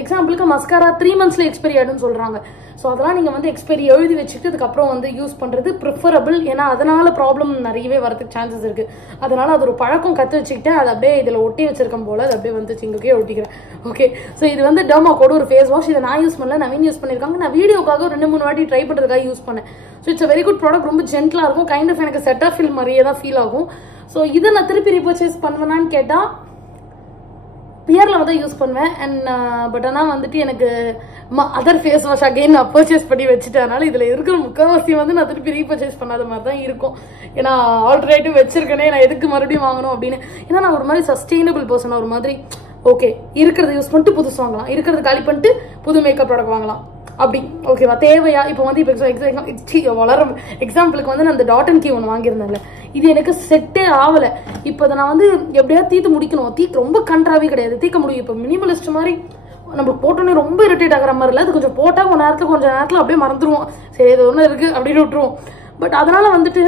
எக்ஸாம்பிளுக்கு மஸ்காரா 3 monthsல எக்ஸ்பைரி ஆகிடும்னு சொல்கிறாங்க. ஸோ அதெல்லாம் நீங்கள் வந்து எக்ஸ்பைரி எழுதி வச்சுட்டு அதுக்கப்புறம் வந்து யூஸ் பண்ணுறது ப்ரிஃபரபிள். ஏன்னா அதனால ப்ராப்ளம் நிறையவே வரதுக்கு சான்சஸ் இருக்குது. அதனால அது ஒரு பழக்கம் கற்று வச்சுக்கிட்டேன். அது அப்படியே இதில் ஒட்டி வச்சிருக்கேன் போல். அது அப்படியே வந்து இங்கே ஒட்டிக்கிறேன். ஓகே, ஸோ இது வந்து டெர்மாக்கோட ஒரு ஃபேஸ் வாஷ். இதை நான் யூஸ் பண்ணல, நவீன் யூஸ் பண்ணியிருக்காங்க. நான் வீடியோக்காக 2-3 வாட்டி ட்ரை பண்ணுறதுக்காக யூஸ் பண்ணேன். So it's very good product. ரொம்ப ஜென்டலாக இருக்கும். கைண்ட் ஆஃப் எனக்கு செட் ஆஃப் ஃபீல் மாதிரியே தான் ஃபீல் ஆகும். ஸோ இதை நான் திருப்பி ரீபர்ச்சேஸ் பண்ணுவேனான்னு கேட்டால் பியரில் வந்து யூஸ் பண்ணுவேன். அண்ட் பட் ஆனால் வந்துட்டு எனக்கு அதர் ஃபேஸ் வாஷ் அகைன் நான் பர்ச்சேஸ் பண்ணி வச்சுட்டேனால இதில் இருக்கிற முக்கால்வாசி வந்து நான் திருப்பி ரீபர்ச்சேஸ் பண்ணாத மாதிரி தான் இருக்கும். ஏன்னா ஆல்டர்னேட்டிவ் வச்சிருக்கேனே, நான் எதுக்கு மறுபடியும் வாங்கணும் அப்படின்னு. ஏன்னா நான் ஒரு மாதிரி சஸ்டெயினபிள் பர்சன். ஒரு மாதிரி ஓகே, இருக்கிறத யூஸ் பண்ணிட்டு புதுசு வாங்கலாம், இருக்கிறத காலி பண்ணிட்டு புது மேக்கப் ப்ராடக்ட் வாங்கலாம் அப்படி. ஓகேவா, தேவையா? இப்போ வந்து இப்போ வளர எக்ஸாம்பிளுக்கு வந்து நான் அந்த டாட் அண்ட் கீ ஒன்று வாங்கியிருந்தேன்ல, இது எனக்கு செட்டே ஆகலை. இப்போ அதை நான் வந்து எப்படியாவது தீர்த்து முடிக்கணும். ரொம்ப கண்ட்ராவே கிடையாது, தீர்க்க முடியும். இப்போ மினிமலிஸ்ட் மாதிரி நம்மளுக்கு போட்டோன்னே ரொம்ப இரிட்டேட் ஆகிற மாதிரி இல்லை. அது கொஞ்சம் போட்டால் கொஞ்சம் நேரத்தில் அப்படியே மறந்துடுவோம். சரி இது ஒன்று இருக்குது அப்படின்னு விட்டுருவோம். பட் அதனால் வந்துட்டு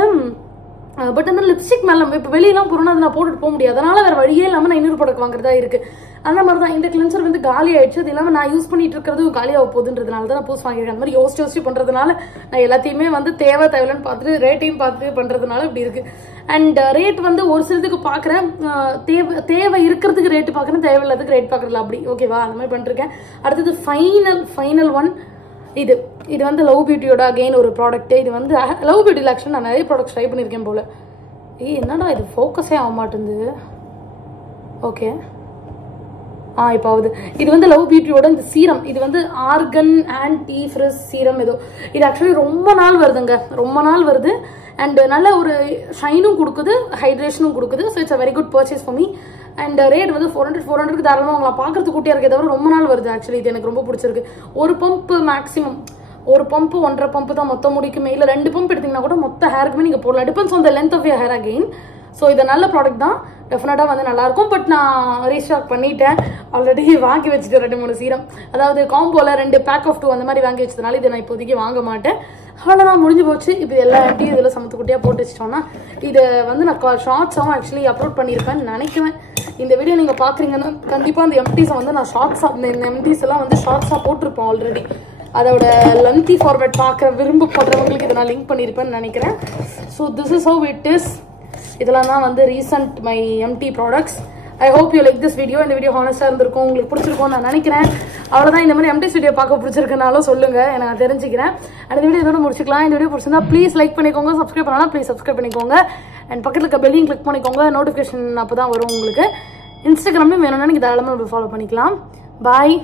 பட் அந்த லிப்ஸ்டிக் மேலே நம்ம இப்போ வெளியெல்லாம் போகிறோம்னா அதை நான் போட்டுட்டு போக முடியாது. அதனால் வேறு வழியே இல்லாமல் நான் இன்னொரு ப்ராடக்ட் வாங்குறதா இருக்குது. அந்த மாதிரி தான் இந்த கிளென்சர் வந்து காலி ஆயிடுச்சு. அது இல்லாமல் நான் யூஸ் பண்ணிட்டு இருக்கிறதும் காலியாக போகுதுன்றதுனால தான் நான் புதுசு வாங்கியிருக்கேன். அந்த மாதிரி யோசிச்சு பண்ணுறதுனால நான் எல்லாத்தையுமே வந்து தேவையில்லைன்னு பார்த்துட்டு ரேட்டையும் பார்த்துட்டு பண்ணுறதுனால இப்படி இருக்குது. அண்ட் ரேட் வந்து ஒரு சிலதுக்கு பார்க்குறேன், தேவை இருக்கிறதுக்கு ரேட்டு பார்க்குறேன், தேவையில்லாததுக்கு ரேட் பார்க்குறதில்ல அப்படி. ஓகேவா, அந்த மாதிரி பண்ணிருக்கேன். அடுத்தது ஃபைனல் ஒன் இது வந்து லவ் பியூட்டியோட அகெயின் ஒரு ப்ராடக்ட். இது வந்து லவ் பியூட்டியில் ஆக்சுவலி நான் நிறைய ப்ராடக்ட்ஸ் ட்ரை பண்ணியிருக்கேன் போல். என்னடா இது ஃபோக்கஸே ஆக மாட்டேங்குது. ஓகே, இப்போ ஆகுது. இது வந்து லவ் பியூட்டியோட இந்த சீரம். இது வந்து ஆர்கன் ஆன்டி ஃப்ரிஸ் சீரம். ஏதோ இது ஆக்சுவலி ரொம்ப நாள் வருது. அண்ட் நல்ல ஒரு ஷைனும் கொடுக்குது, ஹைட்ரேஷனும் கொடுக்குது. So it's a very good purchase for me. And rate வந்து 400 தாராளமாக அவங்கள பார்க்கறதுக்கு குட்டியாக இருக்கே தவிர ரொம்ப நாள் வருது. ஆக்சுவலி இது எனக்கு ரொம்ப பிடிச்சிருக்கு. ஒரு பம்ப் மேக்ஸிமம், ஒரு பம்ப் 1.5 பம்ப் தான் மொத்த முடிக்குமே. இல்லை 2 பம்ப் எடுத்தீங்கன்னா கூட மொத்த ஹேருக்குமே நீங்கள் போடலாம். Depends on the length of your hair again. So இது நல்ல ப்ராடக்ட் தான், டெஃபினட்டாக வந்து நல்லாயிருக்கும். பட் நான் ரீஸ்டாக் பண்ணிட்டேன் ஆல்ரெடி. வாங்கி வச்சுட்டு 2-3 சீரம், அதாவது காம்போவில் 2 பேக் ஆஃப் 2 அந்த மாதிரி வாங்கி வச்சதுனால இதை நான் இப்போதைக்கு வாங்க மாட்டேன். அவ்வளோதான், முடிஞ்சு போச்சு. இப்போ எல்லா எப்படியும் இதில் சமத்து குட்டியாக போட்டு வச்சிட்டோம்னா இதை வந்து நான் ஷார்ட்ஸாகவும் ஆக்சுவலி அப்லோட் பண்ணியிருப்பேன்னு நினைக்குவேன். இந்த வீடியோ நீங்கள் பார்க்குறீங்கன்னா கண்டிப்பாக அந்த எம்டிஸை வந்து நான் ஷார்ட்ஸாக இந்த எம்டிஸ் எல்லாம் வந்து ஷார்ட்ஸாக போட்டிருப்போம் ஆல்ரெடி. அதோட லென்த்தி ஃபார்மேட் பார்க்க விரும்பப்படுறவங்களுக்கு இதை நான் லிங்க் பண்ணியிருப்பேன்னு நினைக்கிறேன். So this is how it is. இதெல்லாம் தான் வந்து recent my empty products. I hope you like this video. இந்த வீடியோ ஹானஸ்டாக இருந்திருக்கும், உங்களுக்கு பிடிச்சிருக்கும்னு நான் நினைக்கிறேன். அவ்வளோதான். இந்த மாதிரி எம்டிஸ் வீடியோ பார்க்க பிடிச்சிருக்குனாலும் சொல்லுங்கள், நான் தெரிஞ்சுக்கிறேன். அந்த வீடியோ இதோட முடிச்சுக்கலாம். இந்த வீடியோ பிடிச்சிருந்தா ப்ளீஸ் லைக் பண்ணிக்கோங்க, சப்ஸ்கிரைப் பண்ணலாம் ப்ளீஸ் சப்ஸ்கிரைப் பண்ணிக்கோங்க. அண்ட் பக்கத்தில் இருக்க பெல்லையும் கிளிக் பண்ணிக்கோங்க, நோட்டிஃபிகேஷன் அப்போ தான் வரும் உங்களுக்கு. இன்ஸ்டாகிராம்லையும் வேணும்னா நீங்கள் தாராளமாக ஃபாலோ பண்ணிக்கலாம். பாய்.